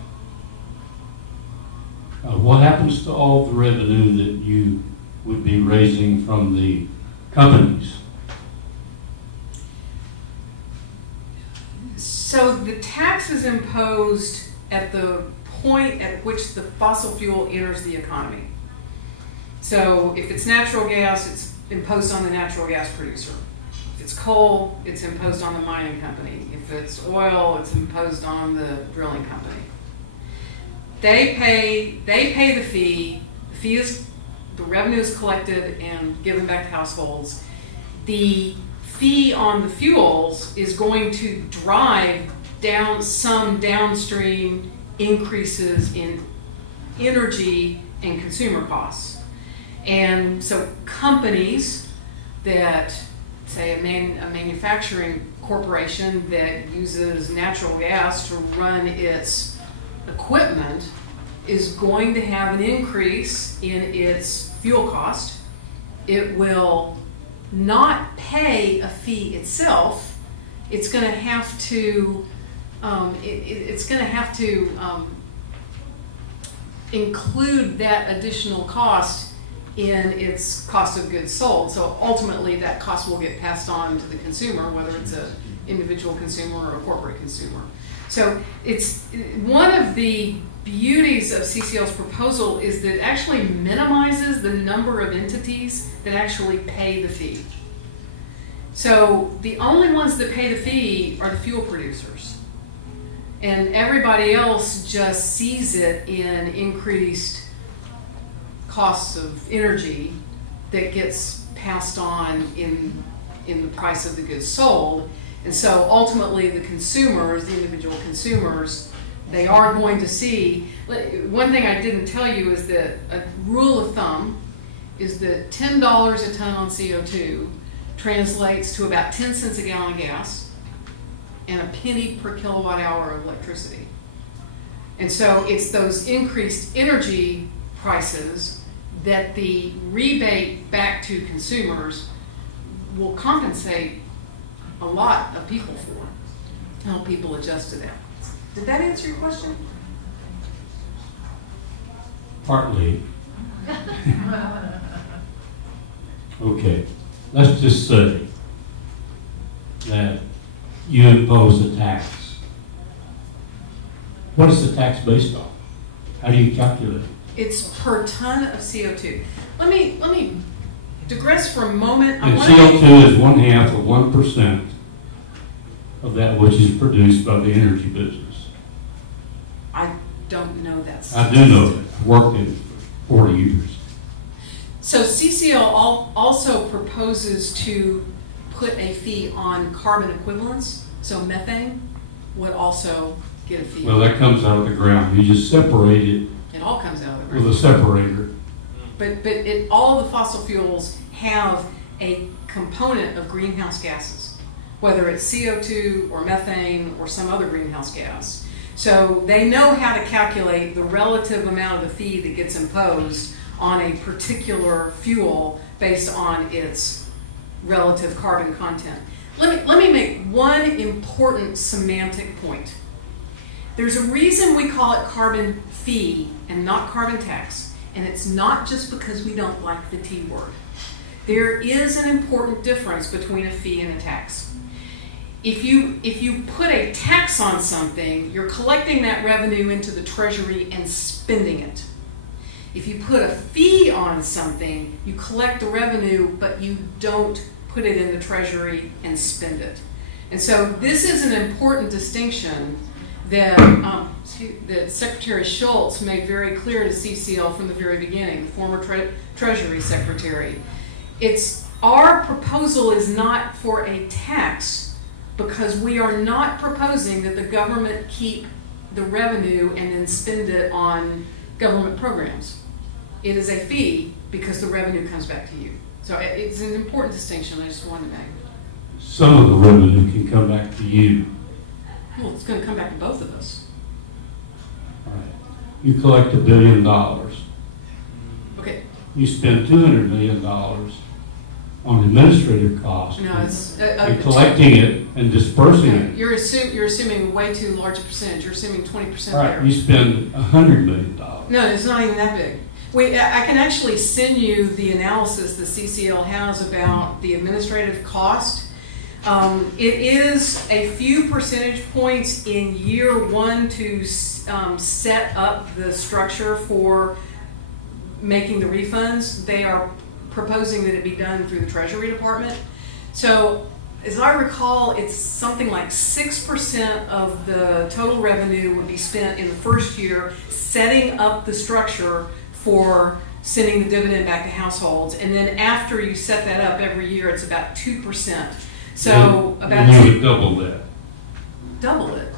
What happens to all the revenue that you would be raising from the companies? So the tax is imposed at the point at which the fossil fuel enters the economy. So if it's natural gas, it's imposed on the natural gas producer. If it's coal, it's imposed on the mining company. If it's oil, it's imposed on the drilling company. They pay the fee. The revenue is collected and given back to households. The fee on the fuels is going to drive down some downstream increases in energy and consumer costs. And so companies that, say a manufacturing corporation that uses natural gas to run its equipment is going to have an increase in its fuel cost. It will not pay a fee itself. It's going to have to include that additional cost in its cost of goods sold. So ultimately that cost will get passed on to the consumer, whether it's an individual consumer or a corporate consumer. So it's one of the beauties of CCL's proposal is that it actually minimizes the number of entities that actually pay the fee. So the only ones that pay the fee are the fuel producers. And everybody else just sees it in increased costs of energy that gets passed on in the price of the goods sold. And so ultimately the consumers, the individual consumers, they are going to see. One thing I didn't tell you is that a rule of thumb is that $10 a ton on CO2 translates to about 10 cents a gallon of gas and a penny per kilowatt hour of electricity. And so it's those increased energy prices that the rebate back to consumers will compensate a lot of people for, help people adjust to that. Did that answer your question? Partly. Okay, let's just say that you impose a tax. What is the tax based on? How do you calculate it? It's per ton of CO2. Let me digress for a moment. And CO2 is 1/2 of 1% of that which is produced by the energy business. I don't know that. I do know that. I've worked in it for 40 years. So CCL also proposes to put a fee on carbon equivalents. So methane would also get a fee. Well, that comes out of the ground. You just separate it. It all comes out of the ground. With a separator. But all the fossil fuels have a component of greenhouse gases, whether it's CO2 or methane or some other greenhouse gas. So they know how to calculate the relative amount of the fee that gets imposed on a particular fuel based on its relative carbon content. let me make one important semantic point. There's a reason we call it carbon fee and not carbon tax, and it's not just because we don't like the T word. There is an important difference between a fee and a tax. If you put a tax on something, you're collecting that revenue into the treasury and spending it. If you put a fee on something, you collect the revenue, but you don't put it in the treasury and spend it. And so this is an important distinction that, that Secretary Schultz made very clear to CCL from the very beginning, the former Treasury Secretary. Our proposal is not for a tax, because we are not proposing that the government keep the revenue and then spend it on government programs. It is a fee because the revenue comes back to you. So it's an important distinction I just wanted to make. Some of the revenue can come back to you. Well, it's going to come back to both of us. All right. You collect $1 billion. Okay. You spend $200 million on administrative costs. No, it's and collecting it and dispersing it. You're assuming way too large a percentage. You're assuming 20% All right. there. You spend $100 million. No, it's not even that big. I can actually send you the analysis the CCL has about the administrative cost. It is a few percentage points in year one to set up the structure for making the refunds. They are proposing that it be done through the Treasury Department. So, as I recall, it's something like 6% of the total revenue would be spent in the first year setting up the structure for sending the dividend back to households, and then after you set that up every year, it's about 2%. So and you would double that. Double it.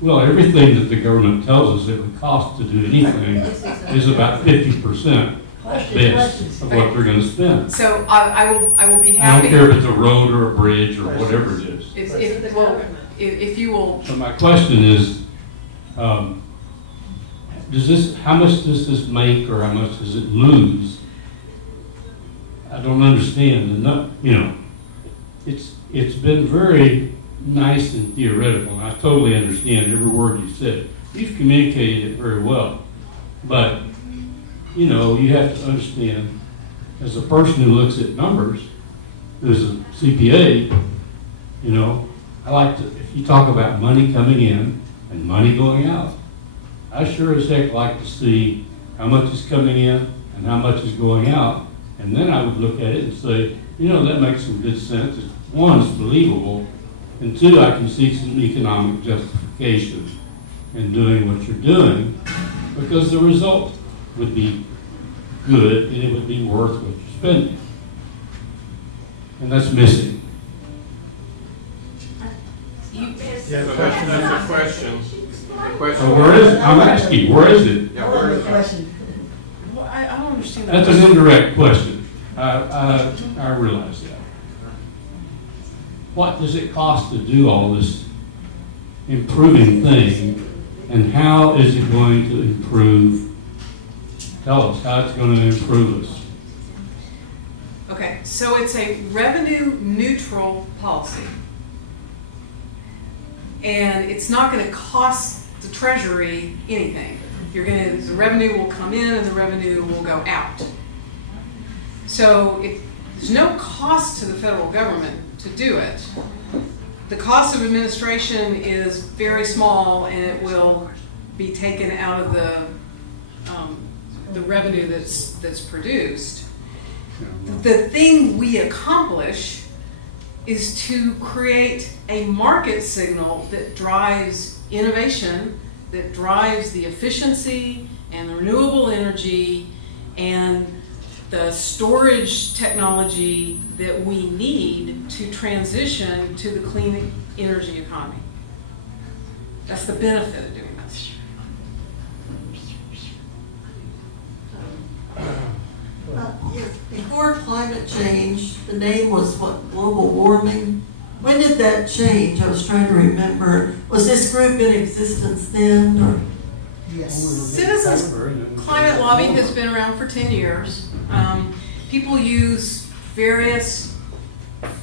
Well, everything that the government tells us it would cost to do anything is about 50% of what they're going to spend. So I will be I happy. don't care if it's a road or a bridge or whatever it is. If you will. So my question is, how much does this make, or how much does it lose? I don't understand. It's been very nice and theoretical. And I totally understand every word you said. You've communicated it very well, but you have to understand, as a person who looks at numbers, who's a CPA, I like to. If you talk about money coming in and money going out, I sure as heck like to see how much is coming in and how much is going out, and then I would look at it and say, that makes some good sense. One, it's believable, and two, I can see some economic justification in doing what you're doing, because the result would be good and it would be worth what you're spending. And that's missing. So that's a question. So where is it? I'm asking, where is it? Yeah, where is it? Well, I don't understand that. That's an indirect question. I realize that. What does it cost to do all this improving thing, and how is it going to improve? Tell us how it's going to improve us. Okay, so it's a revenue neutral policy. And it's not going to cost the Treasury anything. The revenue will come in and the revenue will go out. So there's no cost to the federal government to do it. The cost of administration is very small, and it will be taken out of the revenue that's produced. The thing we accomplish is to create a market signal that drives innovation, that drives the efficiency and the renewable energy and the storage technology that we need to transition to the clean energy economy. That's the benefit of doing this. Before climate change, the name was what, global warming? When did that change? I was trying to remember. Was this group in existence then? Or? Yes. Citizens Climate Lobby has been around for 10 years. People use various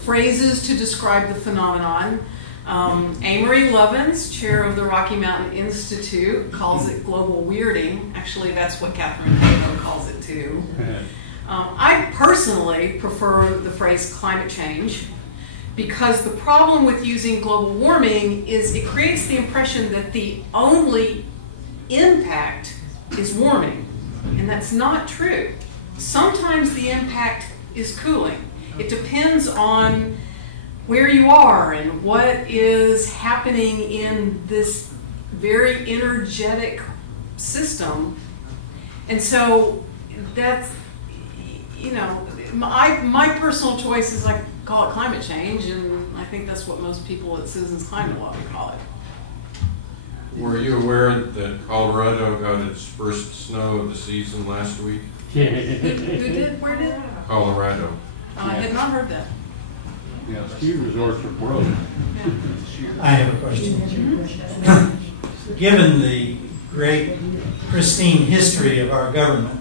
phrases to describe the phenomenon. Amory Lovins, chair of the Rocky Mountain Institute, calls it global weirding. Actually, that's what Catherine Hale calls it too. I personally prefer the phrase climate change because the problem with using global warming is it creates the impression that the only impact is warming, and that's not true. Sometimes the impact is cooling. It depends on where you are and what is happening in this very energetic system. And so that's, you know, my personal choice is I call it climate change, and I think that's what most people at Citizens Climate Lobby call it. Were you aware that Colorado got its first snow of the season last week? Who did? Where did? Colorado. I had not heard that. Yeah, ski resorts are broken. I have a question. Given the great pristine history of our government,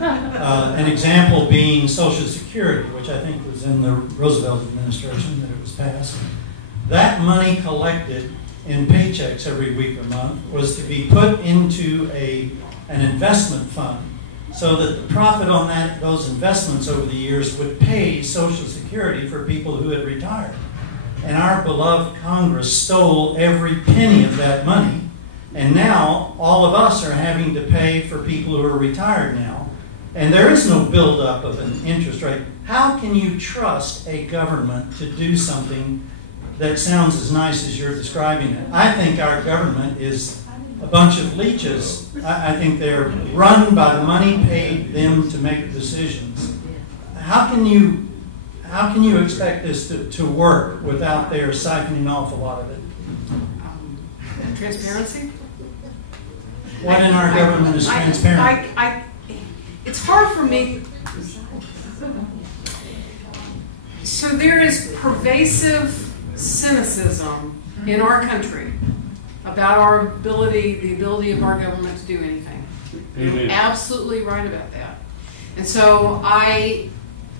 an example being Social Security, which I think was in the Roosevelt administration that it was passed, that money collected in paychecks every week or month was to be put into an investment fund so that the profit on those investments over the years would pay Social Security for people who had retired. And our beloved Congress stole every penny of that money, and now all of us are having to pay for people who are retired now. And there is no buildup of an interest rate. How can you trust a government to do something that sounds as nice as you're describing it? I think our government is a bunch of leeches. I think they're run by the money paid them to make decisions. How can you expect this to work without their siphoning off a lot of it? Transparency? What in our government is transparent? It's hard for me. So there is pervasive cynicism in our country about the ability of our government to do anything. You're absolutely right about that. And so I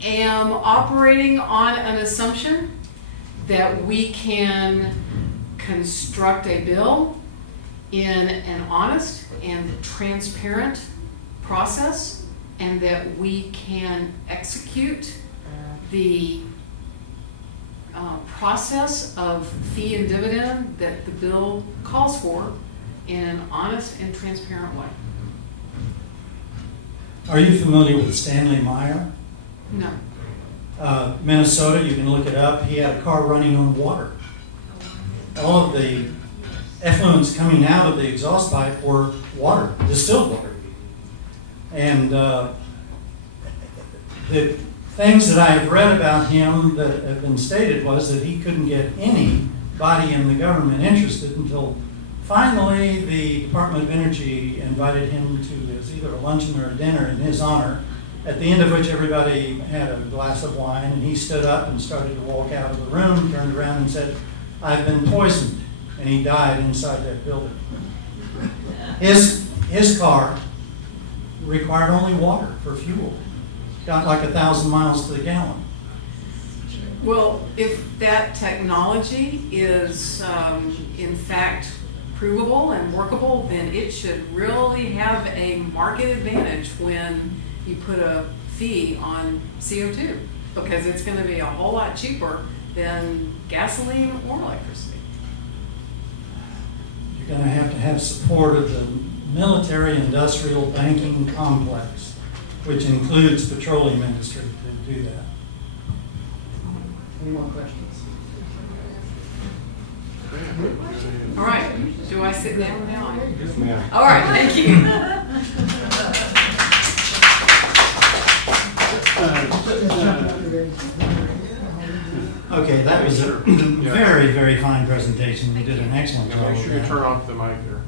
am operating on an assumption that we can construct a bill in an honest and transparent process, and that we can execute the process of fee and dividend that the bill calls for in an honest and transparent way. Are you familiar with Stanley Meyer? No. Minnesota, you can look it up. He had a car running on water. All of the effluents coming out of the exhaust pipe were water, distilled water. And the things that I have read about him that have been stated was that he couldn't get anybody in the government interested until finally the Department of Energy invited him to either a luncheon or a dinner in his honor, at the end of which everybody had a glass of wine, and he stood up and started to walk out of the room, turned around and said, "I've been poisoned," and he died inside that building. His car required only water for fuel. Got like 1,000 miles to the gallon. Well, if that technology is in fact provable and workable, then it should really have a market advantage when you put a fee on CO2, because it's going to be a whole lot cheaper than gasoline or electricity. You're going to have support of the military-industrial banking complex, which includes petroleum industry, to do that. Any more questions? All right. Do I sit down now? Yes, ma'am. All right. Thank you. Okay, that was a very, very fine presentation. You did an excellent job. Make sure you turn off the mic there.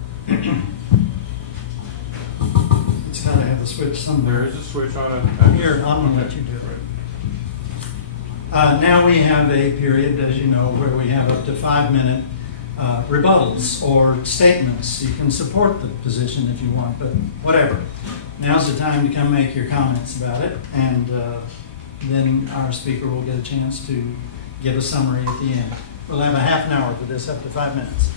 It's got to have the switch somewhere. There is a switch on it. Here, I'm going to let you do it. Now we have a period, as you know, where we have up to 5-minute rebuttals or statements. You can support the position if you want, but whatever. Now's the time to come make your comments about it. And then our speaker will get a chance to give a summary at the end. We'll have a half an hour for this, up to 5 minutes.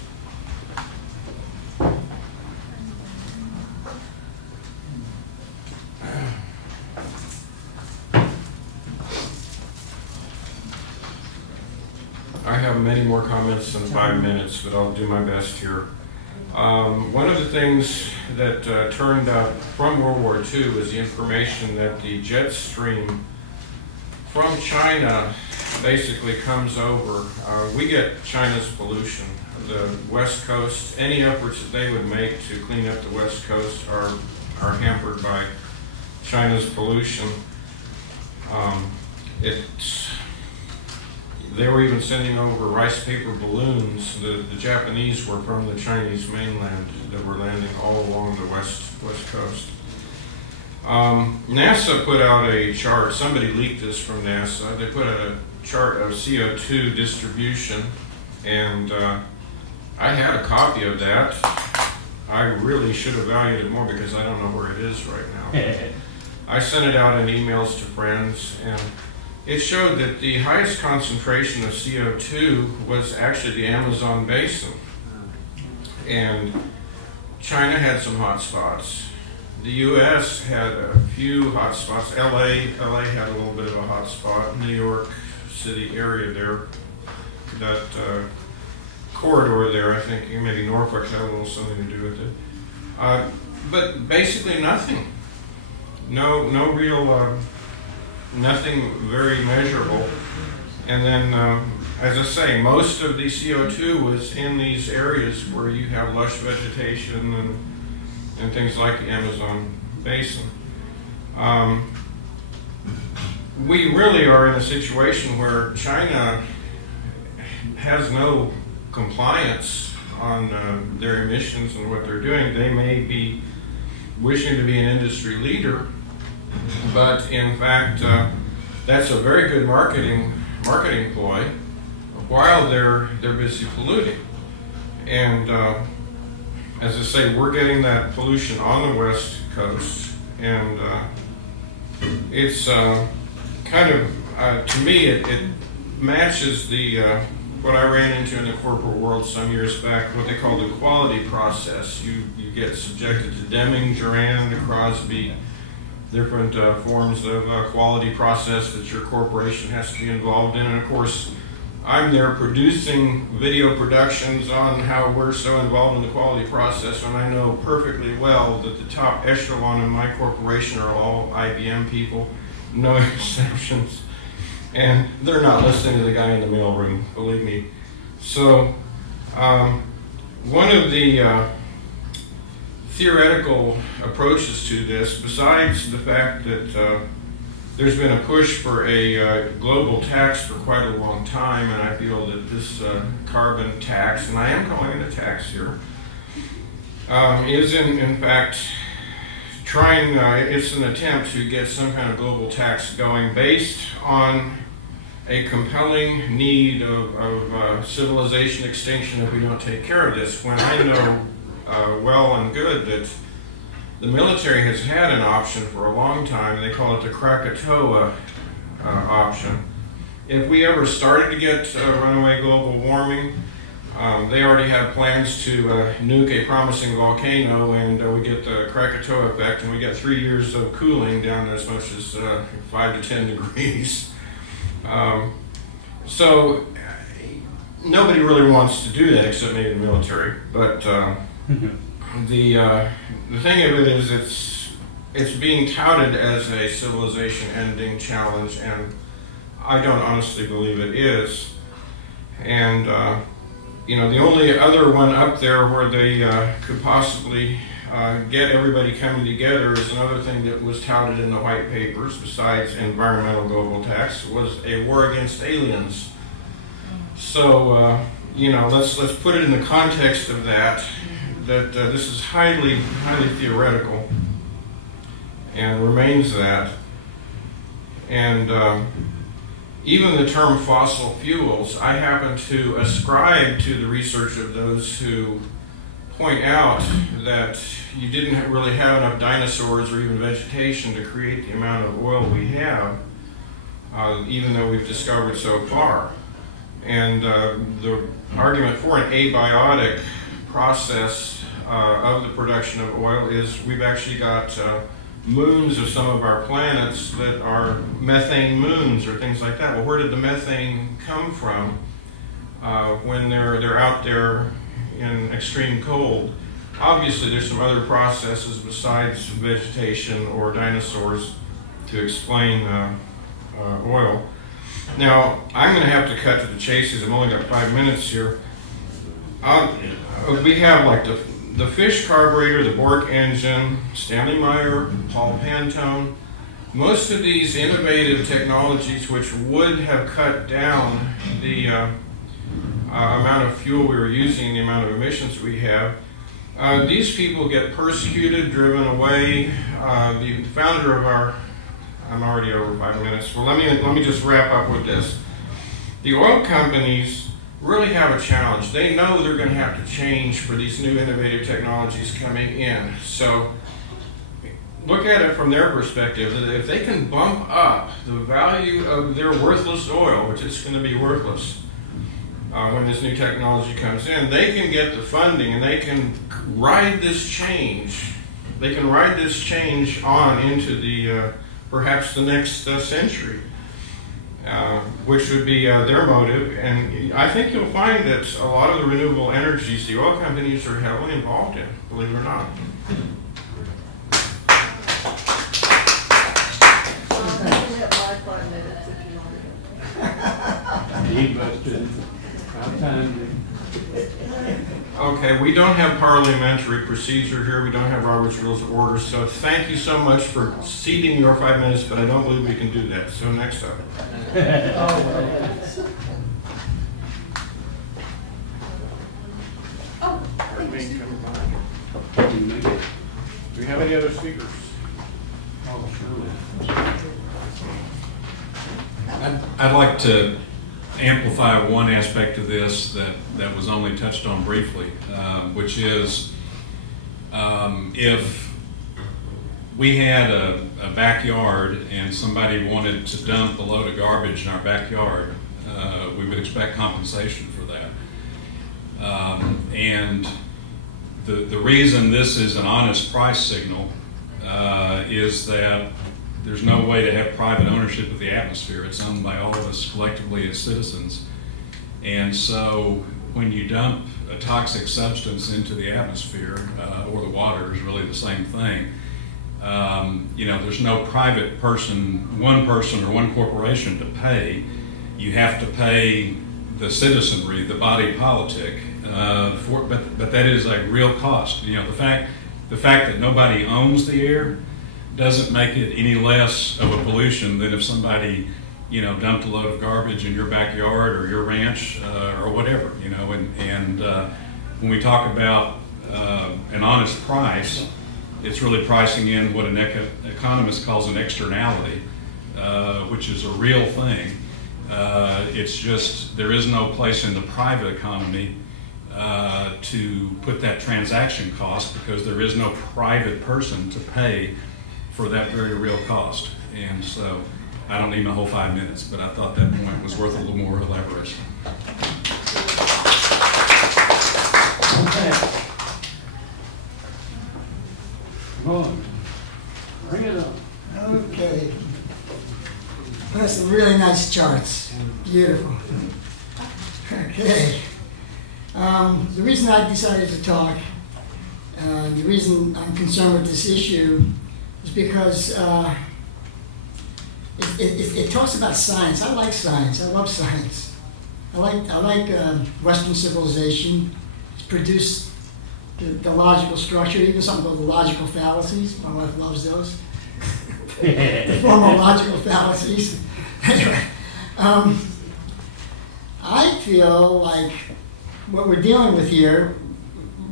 I have many more comments than 5 minutes, but I'll do my best here. One of the things that turned up from World War II was the information that the jet stream from China basically comes over. We get China's pollution. The West Coast, any efforts that they would make to clean up the West Coast are hampered by China's pollution. They were even sending over rice paper balloons. The Japanese were from the Chinese mainland that were landing all along the west coast. NASA put out a chart. Somebody leaked this from NASA. They put out a chart of CO2 distribution, and I had a copy of that. I really should have valued it more because I don't know where it is right now. I sent it out in emails to friends, and it showed that the highest concentration of CO2 was actually the Amazon basin. And China had some hot spots. The US had a few hot spots. LA had a little bit of a hot spot. New York City area there, that corridor there, I think maybe Norfolk had a little something to do with it. But basically nothing. No real nothing very measurable. And then, as I say, most of the CO2 was in these areas where you have lush vegetation and things like the Amazon basin. We really are in a situation where China has no compliance on their emissions and what they're doing. They may be wishing to be an industry leader, but in fact, that's a very good marketing ploy while they're busy polluting. And as I say, we're getting that pollution on the West Coast, and it's kind of, to me, it matches the what I ran into in the corporate world some years back, what they call the quality process. You get subjected to Deming, Durand, Crosby, different forms of quality process that your corporation has to be involved in. And of course, I'm there producing video productions on how we're so involved in the quality process, and I know perfectly well that the top echelon in my corporation are all IBM people, no exceptions. And they're not listening to the guy in the mailroom, believe me. So one of the theoretical approaches to this, besides the fact that there's been a push for a global tax for quite a long time, and I feel that this carbon tax, and I am calling it a tax here, is in fact trying, it's an attempt to get some kind of global tax going based on a compelling need of civilization extinction if we don't take care of this, when I know well and good that the military has had an option for a long time. They call it the Krakatoa option. If we ever started to get runaway global warming, they already have plans to nuke a promising volcano, and we get the Krakatoa effect, and we get 3 years of cooling down as much as 5 to 10 degrees. So nobody really wants to do that except maybe the military. But the thing of it is, it's being touted as a civilization-ending challenge, and I don't honestly believe it is. And you know, the only other one up there where they could possibly get everybody coming together is another thing that was touted in the white papers, besides environmental global tax, was a war against aliens. So you know, let's put it in the context of that. That this is highly theoretical, and remains that. And even the term fossil fuels, I happen to ascribe to the research of those who point out that you didn't really have enough dinosaurs or even vegetation to create the amount of oil we have. even though we've discovered so far. And the argument for an abiotic process of the production of oil is we've actually got moons of some of our planets that are methane moons or things like that. Well, where did the methane come from when they're out there in extreme cold? Obviously, there's some other processes besides vegetation or dinosaurs to explain oil. Now, I'm going to have to cut to the chase as I've only got 5 minutes here. We have like the fish carburetor, the Bork engine, Stanley Meyer, Paul Pantone. Most of these innovative technologies which would have cut down the amount of fuel we were using, the amount of emissions we have, these people get persecuted, driven away. The founder of our, I'm already over 5 minutes. Well, let me just wrap up with this. The oil companies really have a challenge. They know they're going to have to change for these new innovative technologies coming in. So look at it from their perspective, that if they can bump up the value of their worthless oil, which it's going to be worthless when this new technology comes in, they can get the funding and they can ride this change. They can ride this change on into the perhaps the next century. Which would be their motive, and I think you'll find that a lot of the renewable energies the oil companies are heavily involved in, believe it or not. Okay, we don't have parliamentary procedure here. We don't have Robert's Rules of Order. So thank you so much for ceding your 5 minutes, but I don't believe we can do that. So next up. Do we have any other speakers? I'd like to amplify one aspect of this that was only touched on briefly, which is if we had a backyard and somebody wanted to dump a load of garbage in our backyard, we would expect compensation for that. And the reason this is an honest price signal is that there's no way to have private ownership of the atmosphere. It's owned by all of us collectively as citizens. And so when you dump a toxic substance into the atmosphere, or the water is really the same thing, you know, there's no private person, one person or one corporation to pay. You have to pay the citizenry, the body politic, but that is a real cost. You know, the fact that nobody owns the air doesn't make it any less of a pollution than if somebody, you know, dumped a load of garbage in your backyard or your ranch or whatever, you know. And when we talk about an honest price, it's really pricing in what an economist calls an externality, which is a real thing. It's just there is no place in the private economy to put that transaction cost, because there is no private person to pay for that very real cost. And so I don't need my whole 5 minutes, but I thought that point was worth a little more elaboration. Okay. Come on. Bring it up. Okay. That's some really nice charts. Beautiful. Okay. The reason I decided to talk, the reason I'm concerned with this issue is because it talks about science. I like science. I love science. I like Western civilization. It's produced the logical structure, even something called the logical fallacies. My wife loves those. The formal logical fallacies. Anyway, I feel like what we're dealing with here,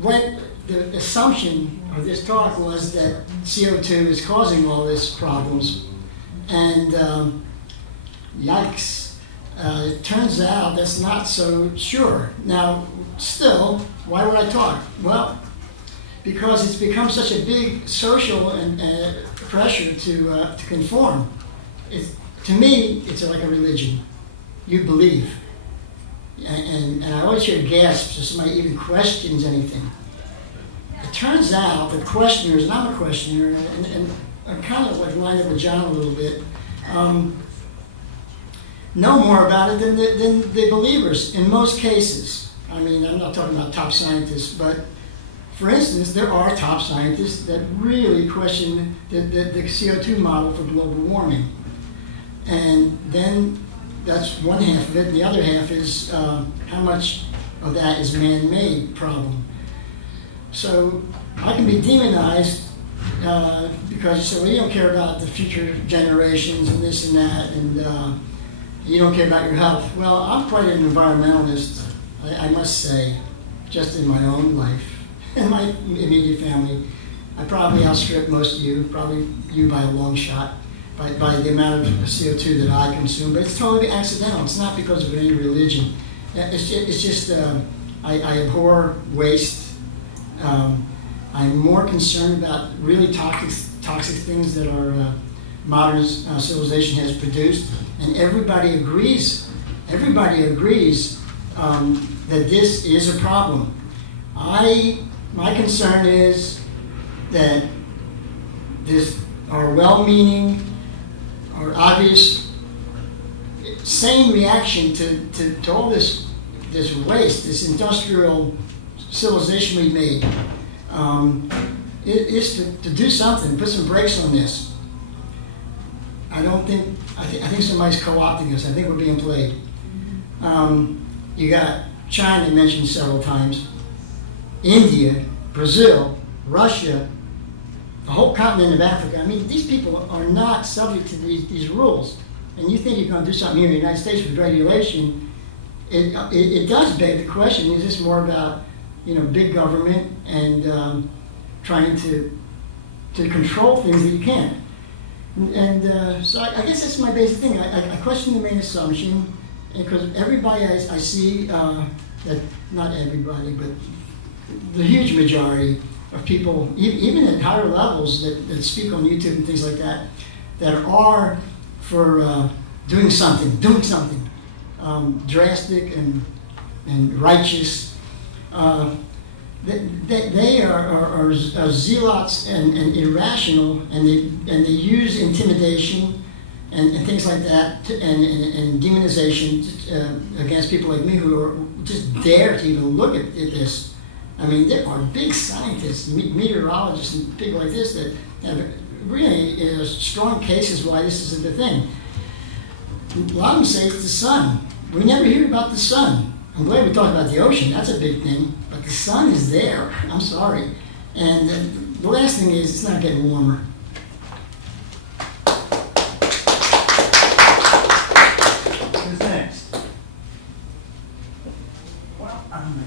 the assumption of this talk was that CO2 is causing all these problems, and yikes, it turns out that's not so sure. Now, still, why would I talk? Well, because it's become such a big social and pressure to conform. To to me, it's like a religion. You believe. And I always hear gasps if somebody even questions anything. It turns out that questioners, and I'm a questioner, and I'm kind of like lined up with John a little bit, know more about it than the believers in most cases. I mean, I'm not talking about top scientists, but for instance, there are top scientists that really question the CO2 model for global warming. And then that's one half of it, and the other half is how much of that is man-made problem. So I can be demonized because you say, well, you don't care about the future generations and this and that, and you don't care about your health. Well, I'm quite an environmentalist, I must say, just in my own life and my immediate family. I probably outstrip most of you, probably you by a long shot, by the amount of CO2 that I consume, but it's totally accidental. It's not because of any religion. It's just I abhor waste. I'm more concerned about really toxic things that our modern civilization has produced, and everybody agrees. Everybody agrees that this is a problem. My concern is that our well-meaning, our obvious, same reaction to all this waste, this industrial civilization we made, is to do something, put some brakes on this. I think somebody's co-opting us. I think we're being played. You got China mentioned several times, India, Brazil, Russia, the whole continent of Africa. I mean, these people are not subject to these rules. And you think you're going to do something here in the United States with regulation, it does beg the question, is this more about, big government and trying to control things that you can't? And so I guess that's my basic thing. I question the main assumption, because everybody I see, that not everybody, but the huge majority of people, even at higher levels that speak on YouTube and things like that, that are for doing something drastic and righteous. They are zealots and irrational, and they use intimidation and things like that and demonization against people like me who are just dare to even look at this. I mean, there are big scientists, meteorologists, and people like this that have really strong cases why this isn't the thing. A lot of them say it's the sun. We never hear about the sun. I'm glad we talked about the ocean. That's a big thing. But the sun is there. I'm sorry. And the last thing is, it's not getting warmer. Who's next? Well, I don't know.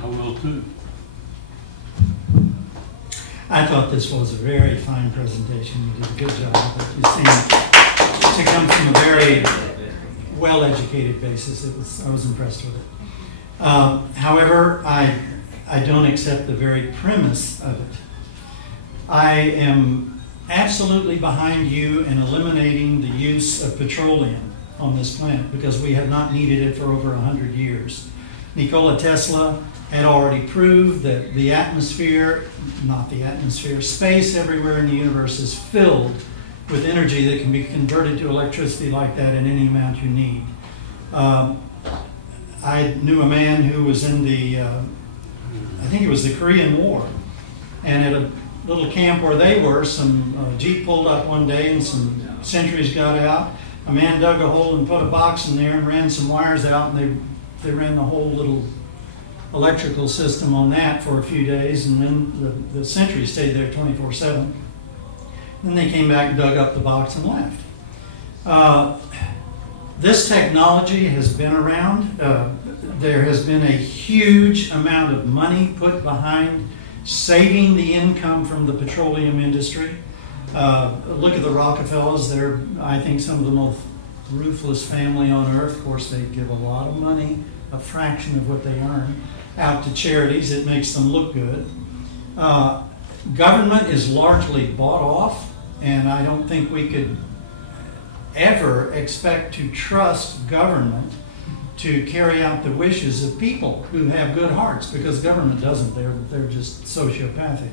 I will too. I thought this was a very fine presentation. You did a good job. But you seem to come from a very well-educated basis. I was impressed with it. However, I don't accept the very premise of it. I am absolutely behind you in eliminating the use of petroleum on this planet because we have not needed it for over 100 years. Nikola Tesla had already proved that the atmosphere, not the atmosphere, space everywhere in the universe is filled with energy that can be converted to electricity like that in any amount you need. I knew a man who was in the, I think it was the Korean War, and at a little camp where they were, some Jeep pulled up one day and some sentries got out. A man dug a hole and put a box in there and ran some wires out, and they ran the whole little electrical system on that for a few days, and then the sentry stayed there 24/7. Then they came back and dug up the box and left. This technology has been around. There has been a huge amount of money put behind saving the income from the petroleum industry. Look at the Rockefellers. They're, I think, some of the most ruthless family on earth. Of course, they give a lot of money, a fraction of what they earn, out to charities. It makes them look good. Government is largely bought off And I don't think we could ever expect to trust government to carry out the wishes of people who have good hearts, because government doesn't. They're just sociopathic,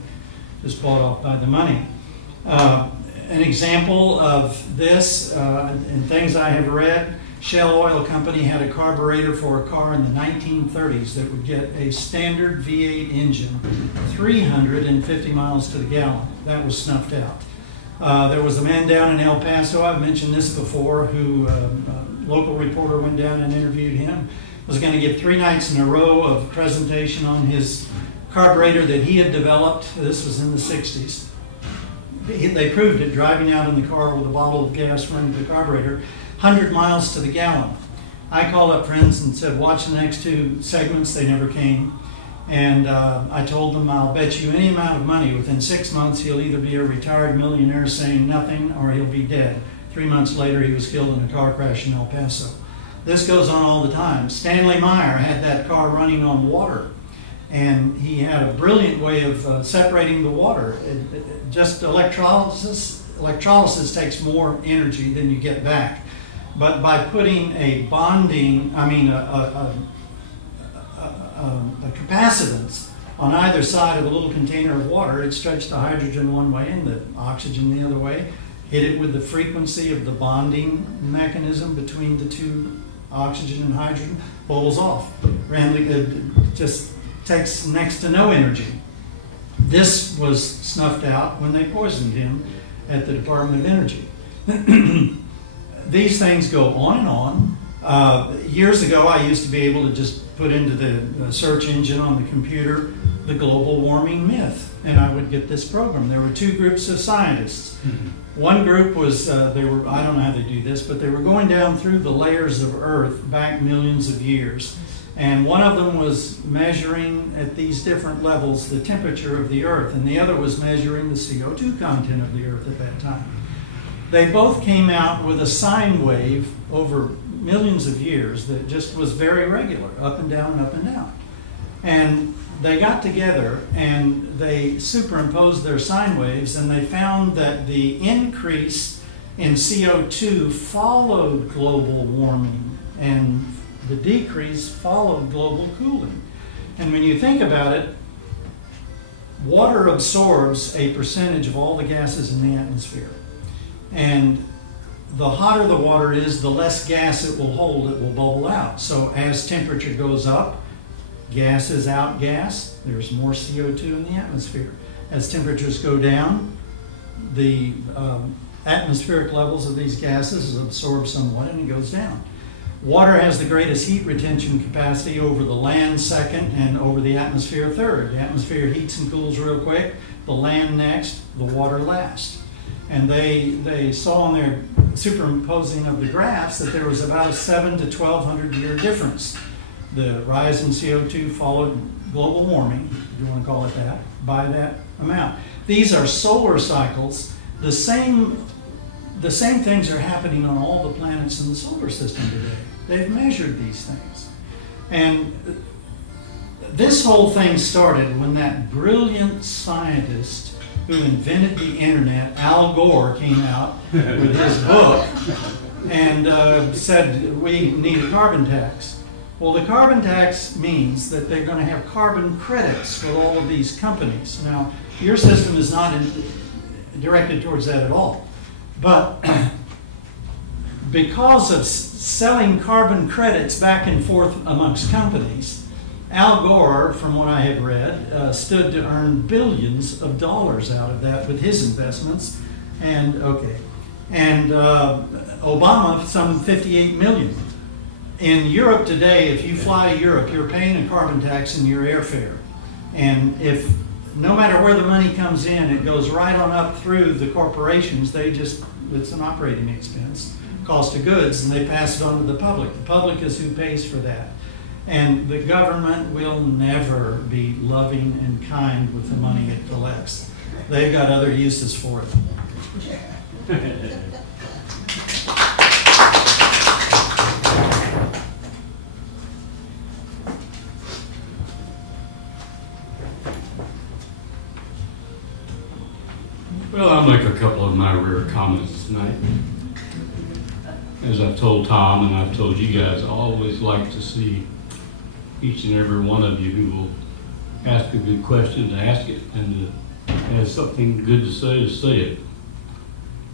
just bought off by the money. An example of this, in things I have read, Shell Oil Company had a carburetor for a car in the 1930s that would get a standard V8 engine 350 miles to the gallon. That was snuffed out. There was a man down in El Paso, I've mentioned this before, who a local reporter went down and interviewed him, was going to give 3 nights in a row of presentation on his carburetor that he had developed. This was in the 60s. They proved it driving out in the car with a bottle of gas running the carburetor, 100 miles to the gallon. I called up friends and said, watch the next 2 segments. They never came. And I told them, I'll bet you any amount of money within 6 months he'll either be a retired millionaire saying nothing or he'll be dead. 3 months later he was killed in a car crash in El Paso. This goes on all the time. Stanley Meyer had that car running on water. And he had a brilliant way of separating the water. Just electrolysis takes more energy than you get back. But by putting a capacitance on either side of a little container of water, it stretched the hydrogen one way and the oxygen the other way, hit it with the frequency of the bonding mechanism between the 2 oxygen and hydrogen, bubbles off. Just takes next to no energy. This was snuffed out when they poisoned him at the Department of Energy. These things go on and on. Years ago, I used to be able to just put into the search engine on the computer the global warming myth, and I would get this program. There were 2 groups of scientists. One group was, I don't know how they do this, but they were going down through the layers of Earth back millions of years. And one of them was measuring at these different levels the temperature of the Earth, and the other was measuring the CO2 content of the Earth at that time. They both came out with a sine wave over millions of years that just was very regular, up and down, up and down. And they got together and they superimposed their sine waves, and they found that the increase in CO2 followed global warming, and the decrease followed global cooling. And when you think about it, water absorbs a percentage of all the gases in the atmosphere. And the hotter the water is, the less gas it will hold, it will bubble out. So as temperature goes up, gases outgas, there's more CO2 in the atmosphere. As temperatures go down, the atmospheric levels of these gases absorb somewhat and it goes down. Water has the greatest heat retention capacity over the land second and over the atmosphere third. The atmosphere heats and cools real quick, the land next, the water last. And they saw in their superimposing of the graphs that there was about a 700 to 1,200 year difference. The rise in CO2 followed global warming, if you want to call it that, by that amount. These are solar cycles. The same things are happening on all the planets in the solar system today. They've measured these things. And this whole thing started when that brilliant scientist who invented the internet, Al Gore, came out with his book and said we need a carbon tax. Well, the carbon tax means that they're going to have carbon credits for all of these companies. Now, your system is not directed towards that at all. But because of selling carbon credits back and forth amongst companies, Al Gore, from what I have read, stood to earn billions of dollars out of that with his investments. And Obama, some 58 million. In Europe today, if you fly to Europe, you're paying a carbon tax in your airfare. And if no matter where the money comes in, it goes right on up through the corporations. It's an operating expense, cost of goods, and they pass it on to the public. The public is who pays for that. And the government will never be loving and kind with the money it collects. They've got other uses for it. Well, I'll make a couple of my their comments tonight. As I've told Tom and I've told you guys, I always like to see each and every one of you who will ask a good question to ask it, and has something good to say it.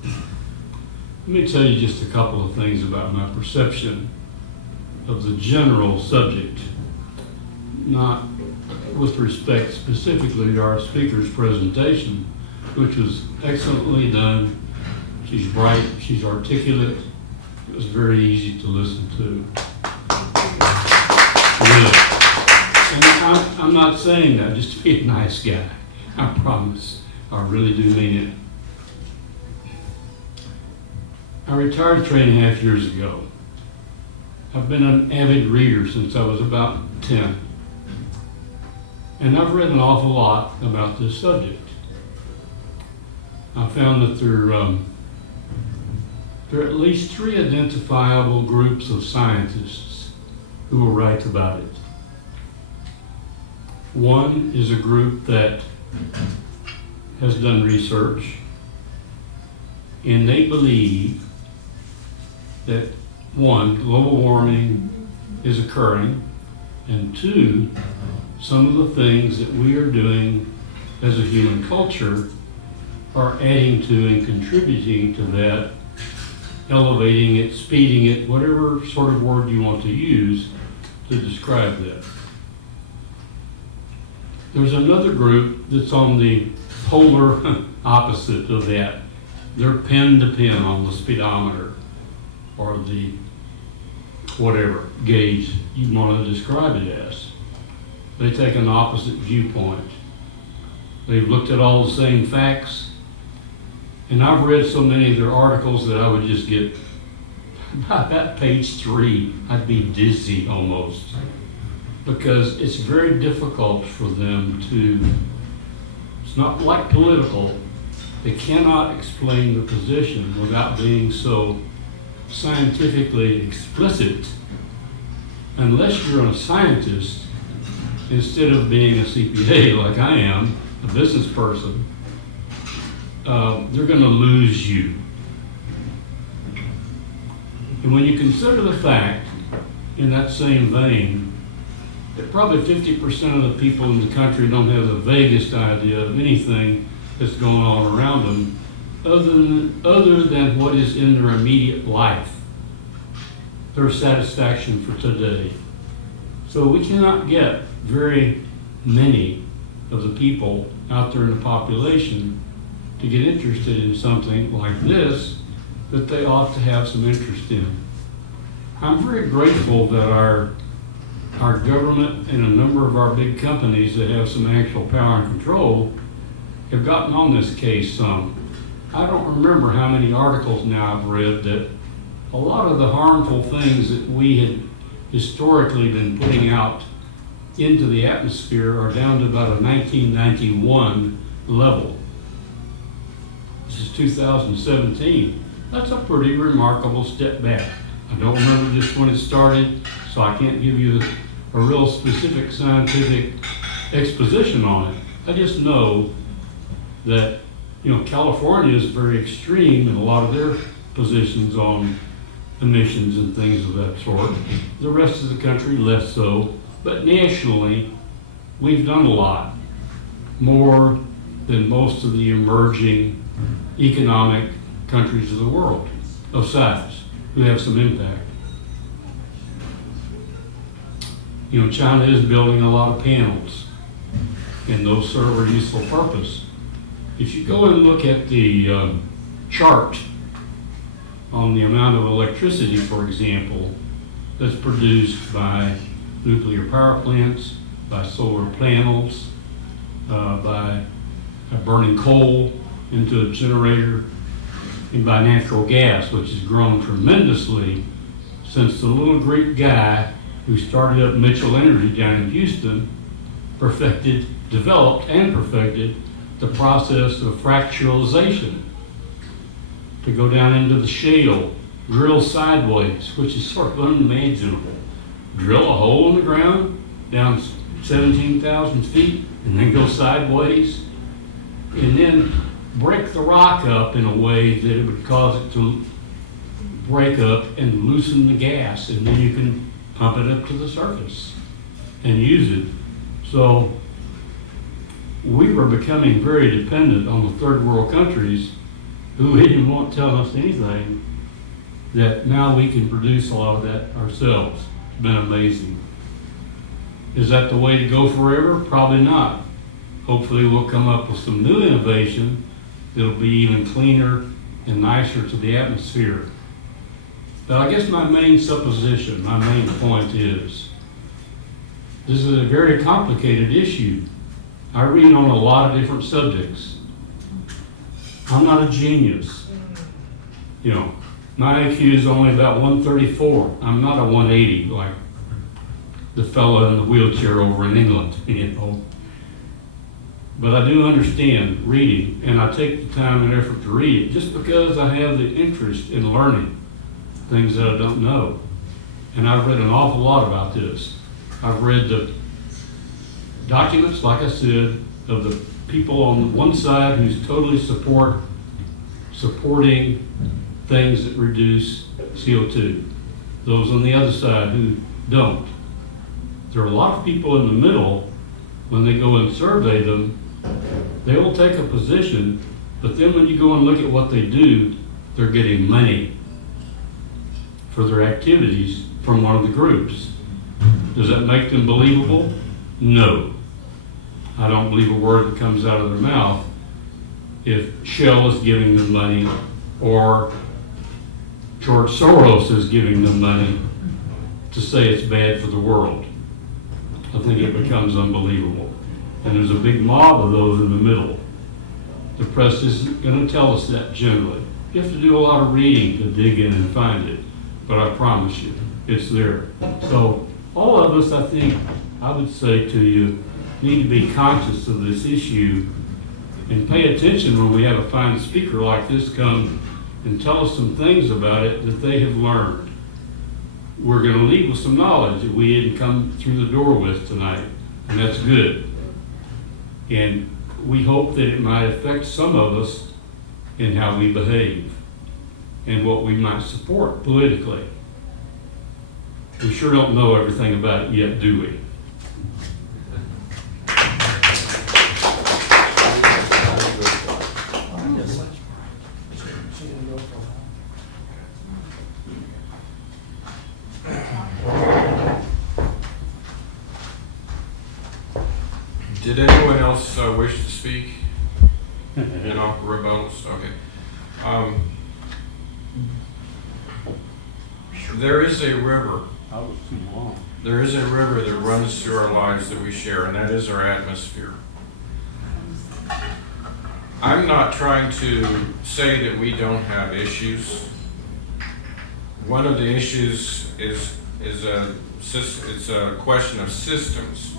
Let me tell you just a couple of things about my perception of the general subject, not with respect specifically to our speaker's presentation, which was excellently done. She's bright, she's articulate. It was very easy to listen to. Really. And I'm not saying that just to be a nice guy. I promise. I really do mean it. I retired 3.5 years ago. I've been an avid reader since I was about 10. And I've read an awful lot about this subject. I found that there are at least 3 identifiable groups of scientists who will write about it. One is a group that has done research, and they believe that 1, global warming is occurring, and 2, some of the things that we are doing as a human culture are adding to and contributing to that, elevating it, speeding it, whatever sort of word you want to use to describe that. There's another group that's on the polar opposite of that. They're pen to pen on the speedometer or the whatever gauge you want to describe it as. They take an opposite viewpoint. They've looked at all the same facts, and I've read so many of their articles that I would just get, by about page 3, I'd be dizzy almost, because it's very difficult for them to, it's not like political, they cannot explain the position without being so scientifically explicit, unless you're a scientist, instead of being a CPA like I am, a business person. They're going to lose you. And when you consider the fact, in that same vein, that probably 50% of the people in the country don't have the vaguest idea of anything that's going on around them other than what is in their immediate life, their satisfaction for today. So we cannot get very many of the people out there in the population to get interested in something like this that they ought to have some interest in. I'm very grateful that our government and a number of our big companies that have some actual power and control have gotten on this case some. I don't remember how many articles now I've read that a lot of the harmful things that we had historically been putting out into the atmosphere are down to about a 1991 level. This is 2017. That's a pretty remarkable step back. I don't remember just when it started, so I can't give you a real specific scientific exposition on it. I just know that, California is very extreme in a lot of their positions on emissions and things of that sort. The rest of the country less so, but nationally, we've done a lot more than most of the emerging economic countries of the world of size who have some impact. China is building a lot of panels, and those serve a useful purpose. If you go and look at the chart on the amount of electricity, for example, that's produced by nuclear power plants, by solar panels, by burning coal into a generator, and by natural gas, which has grown tremendously since the little Greek guy who started up Mitchell Energy down in Houston developed and perfected the process of fractalization, to go down into the shale, drill sideways, which is sort of unimaginable. Drill a hole in the ground down 17,000 feet and then go sideways, and then break the rock up in a way that it would cause it to break up and loosen the gas, and then you can pump it up to the surface and use it. So we were becoming very dependent on the third world countries who didn't want to tell us anything, that now we can produce a lot of that ourselves. It's been amazing. Is that the way to go forever? Probably not. Hopefully we'll come up with some new innovation that'll be even cleaner and nicer to the atmosphere. But I guess my main supposition, my main point is, this is a very complicated issue. I read on a lot of different subjects. I'm not a genius. You know, my IQ is only about 134. I'm not a 180 like the fellow in the wheelchair over in England, you know. But I do understand reading, and I take the time and effort to read it just because I have the interest in learning things that I don't know. And I've read an awful lot about this. I've read the documents, like I said, of the people on one side who's totally supporting things that reduce CO2. Those on the other side who don't. There are a lot of people in the middle. When they go and survey them, they will take a position, but then when you go and look at what they do, they're getting money for their activities from one of the groups. Does that make them believable? No. I don't believe a word that comes out of their mouth if Shell is giving them money or George Soros is giving them money to say it's bad for the world. I think it becomes unbelievable. And there's a big mob of those in the middle. The press isn't going to tell us that generally. You have to do a lot of reading to dig in and find it. But I promise you, it's there. So all of us, I think, I would say to you, need to be conscious of this issue and pay attention when we have a fine speaker like this come and tell us some things about it that they have learned. We're going to leave with some knowledge that we didn't come through the door with tonight, and that's good. And we hope that it might affect some of us in how we behave and what we might support politically. We sure don't know everything about it yet, do we? Did anyone else wish to speak? You know, rebuttals? Okay. There is a river. There is a river that runs through our lives that we share, and that is our atmosphere. I'm not trying to say that we don't have issues. One of the issues is a question of systems.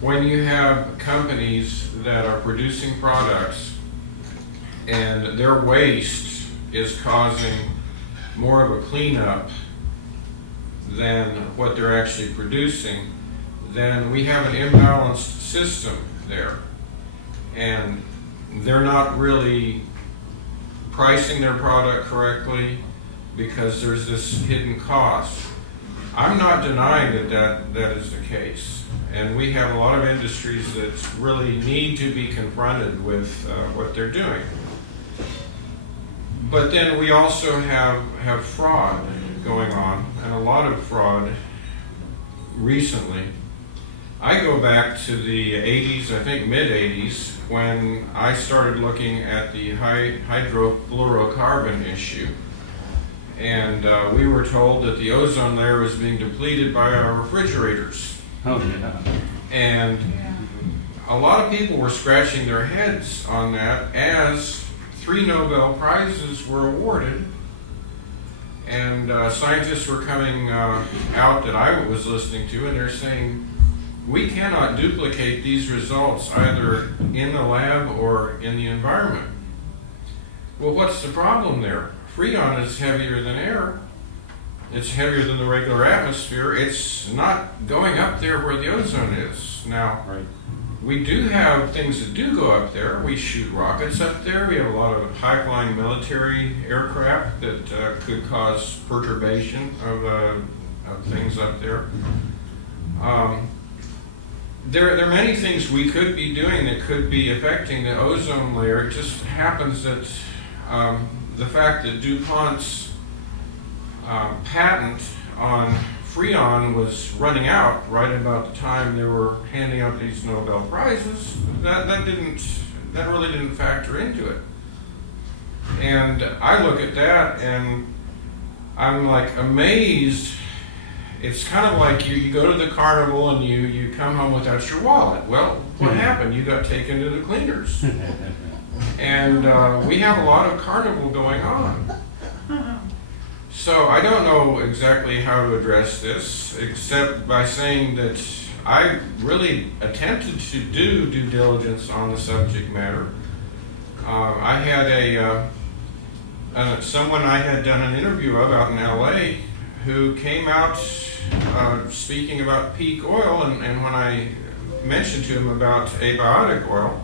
When you have companies that are producing products and their waste is causing more of a cleanup than what they're actually producing, then we have an imbalanced system there. And they're not really pricing their product correctly because there's this hidden cost. I'm not denying that is the case. And we have a lot of industries that really need to be confronted with what they're doing. But then we also have fraud going on, and a lot of fraud recently. I go back to the 80s, I think mid-80s, when I started looking at the hydrofluorocarbon issue. And we were told that the ozone layer was being depleted by our refrigerators. Oh, yeah. And a lot of people were scratching their heads on that as 3 Nobel Prizes were awarded. And scientists were coming out that I was listening to, and they're saying, we cannot duplicate these results either in the lab or in the environment. Well, what's the problem there? Freon is heavier than air. It's heavier than the regular atmosphere. It's not going up there where the ozone is. Now, We do have things that do go up there. We shoot rockets up there. We have a lot of high-flying military aircraft that could cause perturbation of things up there. There are many things we could be doing that could be affecting the ozone layer. It just happens that the fact that DuPont's patent on Freon was running out right about the time they were handing out these Nobel Prizes, that really didn't factor into it. And I look at that and I'm like amazed. It's kind of like you go to the carnival and you come home without your wallet. Well, what happened? You got taken to the cleaners. And we have a lot of carnival going on. So I don't know exactly how to address this, except by saying that I really attempted to do due diligence on the subject matter. I had someone I had done an interview of out in LA who came out speaking about peak oil, and when I mentioned to him about abiotic oil,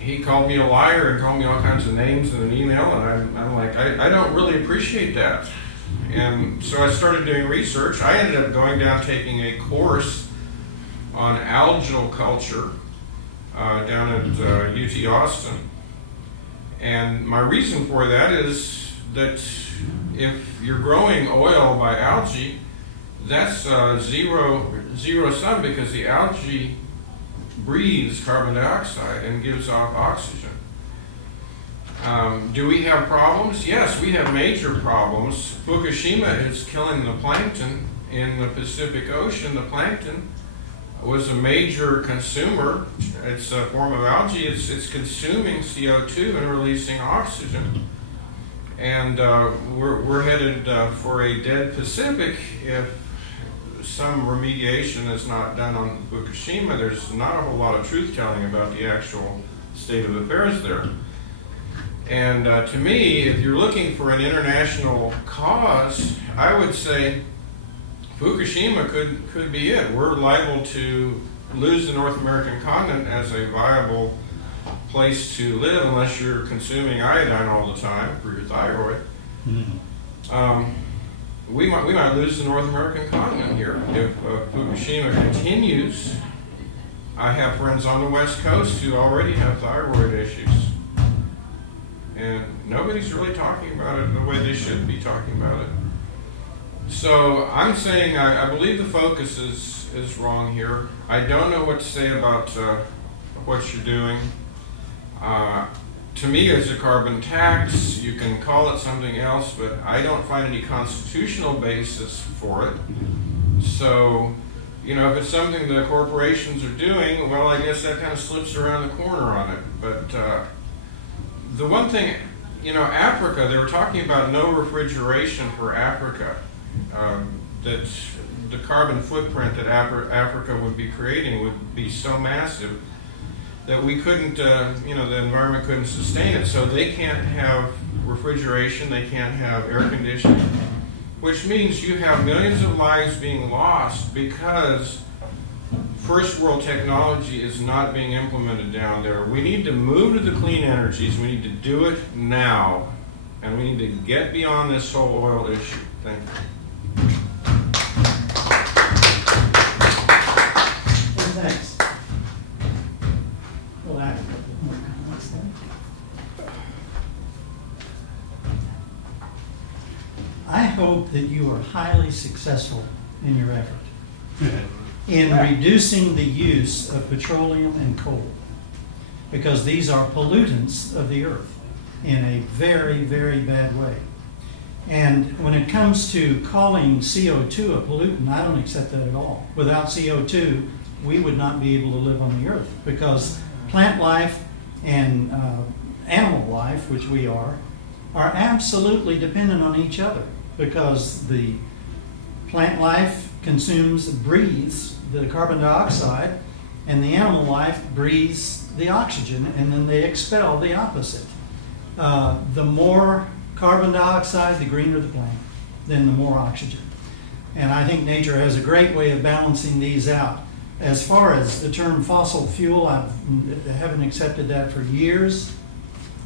he called me a liar and called me all kinds of names in an email, and I'm like, I don't really appreciate that. And so I started doing research. I ended up going down taking a course on algal culture down at UT Austin. And my reason for that is that if you're growing oil by algae, that's zero sum, because the algae breathes carbon dioxide and gives off oxygen. Do we have problems? Yes, we have major problems. Fukushima is killing the plankton in the Pacific Ocean. The plankton was a major consumer. It's a form of algae. It's consuming CO2 and releasing oxygen. And we're headed for a dead Pacific if some remediation is not done on Fukushima. There's not a whole lot of truth-telling about the actual state of affairs there. And to me, if you're looking for an international cause, I would say Fukushima could be it. We're liable to lose the North American continent as a viable place to live unless you're consuming iodine all the time for your thyroid. We might lose the North American continent here if Fukushima continues. I have friends on the West Coast who already have thyroid issues, and nobody's really talking about it the way they should be talking about it. So I'm saying I believe the focus is wrong here. I don't know what to say about what you're doing. To me, it's a carbon tax. You can call it something else, but I don't find any constitutional basis for it. So, you know, if it's something the corporations are doing, well, I guess that kind of slips around the corner on it. But the one thing, you know, Africa, they were talking about no refrigeration for Africa, that the carbon footprint that Africa would be creating would be so massive that we couldn't, you know, the environment couldn't sustain it. So they can't have refrigeration, they can't have air conditioning, which means you have millions of lives being lost because first world technology is not being implemented down there. We need to move to the clean energies. We need to do it now. And we need to get beyond this whole oil issue. Thank you. Thanks. Well, I have a couple more comments then. I hope that you are highly successful in your effort in reducing the use of petroleum and coal, because these are pollutants of the earth in a very, very bad way. And when it comes to calling CO2 a pollutant, I don't accept that at all. Without CO2, we would not be able to live on the earth, because plant life and animal life, which we are absolutely dependent on each other, because the plant life breathes the carbon dioxide, and the animal life breathes the oxygen, and then they expel the opposite. The more carbon dioxide, the greener the plant, then the more oxygen. And I think nature has a great way of balancing these out. As far as the term fossil fuel, I haven't accepted that for years.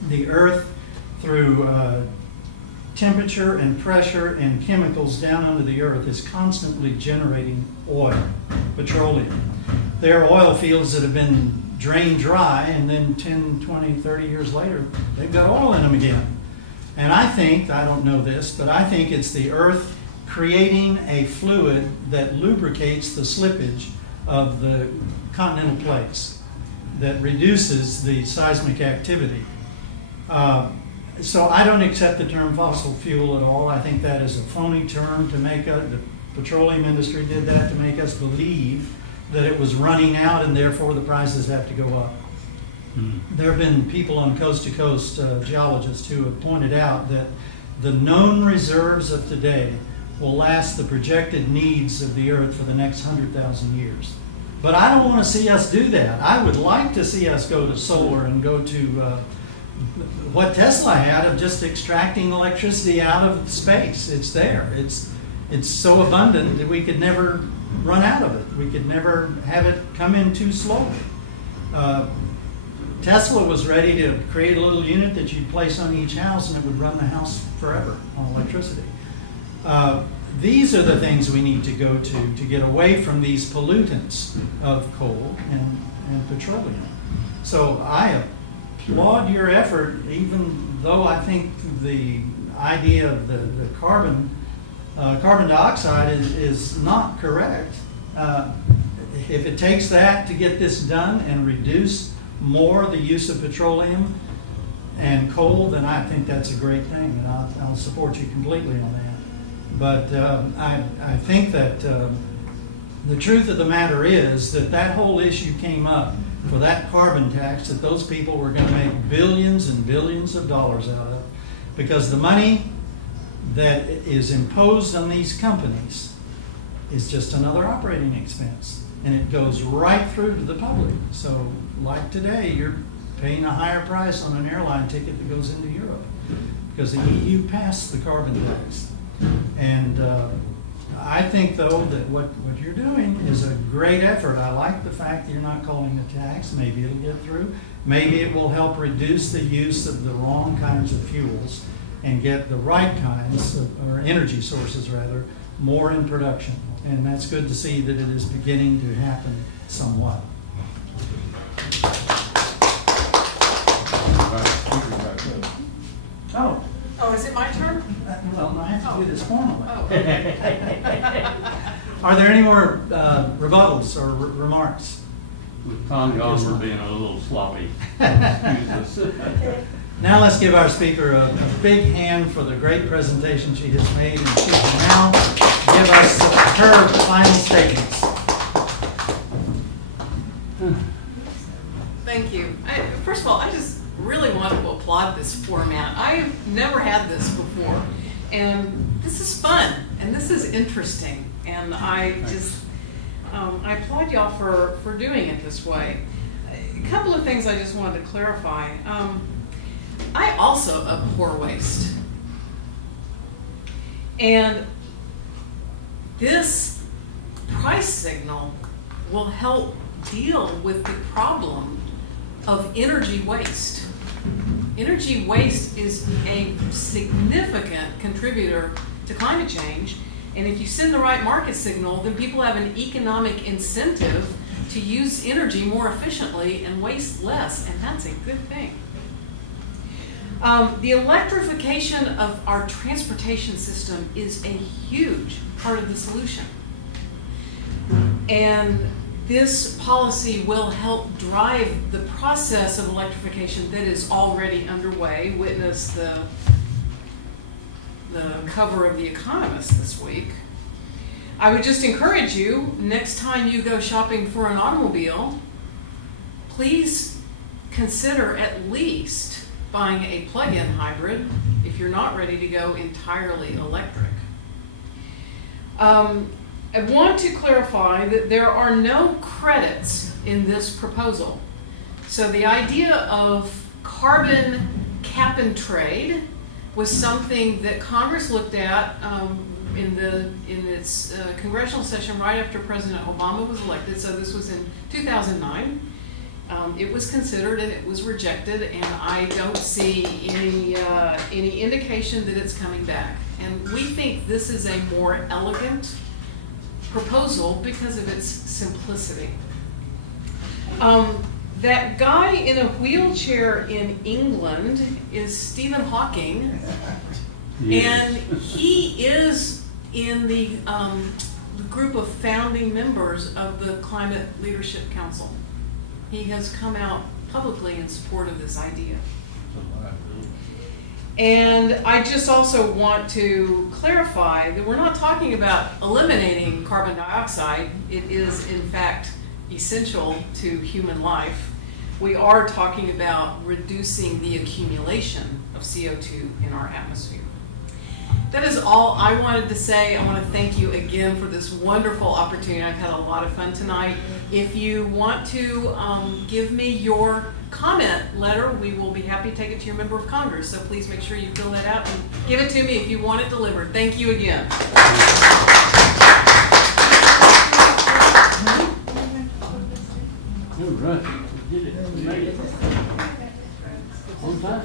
The earth, through temperature and pressure and chemicals down under the earth, is constantly generating oil, petroleum. There are oil fields that have been drained dry, and then 10, 20, 30 years later, they've got oil in them again. And I think, I don't know this, but I think it's the earth creating a fluid that lubricates the slippage of the continental plates, that reduces the seismic activity. So I don't accept the term fossil fuel at all. I think that is a phony term to make us, the petroleum industry did that to make us believe that it was running out and therefore the prices have to go up. There have been people on Coast to Coast, geologists, who have pointed out that the known reserves of today will last the projected needs of the earth for the next 100,000 years. But I don't want to see us do that. I would like to see us go to solar and go to what Tesla had of just extracting electricity out of space. It's there. It's so abundant that we could never run out of it. We could never have it come in too slowly. Tesla was ready to create a little unit that you'd place on each house and it would run the house forever on electricity. These are the things we need to go to get away from these pollutants of coal and petroleum. So I applaud your effort, even though I think the idea of the carbon dioxide is not correct. If it takes that to get this done and reduce more the use of petroleum and coal, then I think that's a great thing, and I'll support you completely on that. But I think that the truth of the matter is that whole issue came up for that carbon tax that those people were going to make billions and billions of dollars out of, because the money that is imposed on these companies is just another operating expense, and it goes right through to the public. So like today, you're paying a higher price on an airline ticket that goes into Europe because the EU passed the carbon tax. And I think, though, that what you're doing is a great effort. I like the fact that you're not calling it a tax. Maybe it'll get through. Maybe it will help reduce the use of the wrong kinds of fuels and get the right kinds, or energy sources rather, more in production. And that's good to see that it is beginning to happen somewhat. Oh, is it my turn? Well, I have to do this formally. Oh, okay. Are there any more rebuttals or remarks? With Tom gone, we're being a little sloppy. Excuse us. Now let's give our speaker a big hand for the great presentation she has made, and she will now give us her final statements. Thank you. First of all, I just really want to applaud this format. I've never had this before, and this is fun, and this is interesting, and I just I applaud y'all for doing it this way. A couple of things I just wanted to clarify. I also abhor waste, and this price signal will help deal with the problem of energy waste. Energy waste is a significant contributor to climate change, and if you send the right market signal, then people have an economic incentive to use energy more efficiently and waste less, and that's a good thing. The electrification of our transportation system is a huge part of the solution, and this policy will help drive the process of electrification that is already underway. Witness the cover of The Economist this week. I would just encourage you, next time you go shopping for an automobile, please consider at least buying a plug-in hybrid if you're not ready to go entirely electric. I want to clarify that there are no credits in this proposal. So the idea of carbon cap and trade was something that Congress looked at in its congressional session right after President Obama was elected. So this was in 2009. It was considered and it was rejected, and I don't see any indication that it's coming back. And we think this is a more elegant proposal because of its simplicity. That guy in a wheelchair in England is Stephen Hawking, and he is in the group of founding members of the Climate Leadership Council. He has come out publicly in support of this idea. And I just also want to clarify that we're not talking about eliminating carbon dioxide. It is, in fact, essential to human life. We are talking about reducing the accumulation of CO2 in our atmosphere. That is all I wanted to say. I want to thank you again for this wonderful opportunity. I've had a lot of fun tonight. If you want to give me your comment letter, we will be happy to take it to your member of Congress. So please make sure you fill that out and give it to me if you want it delivered. Thank you again. All right, we did it. We made it. On time.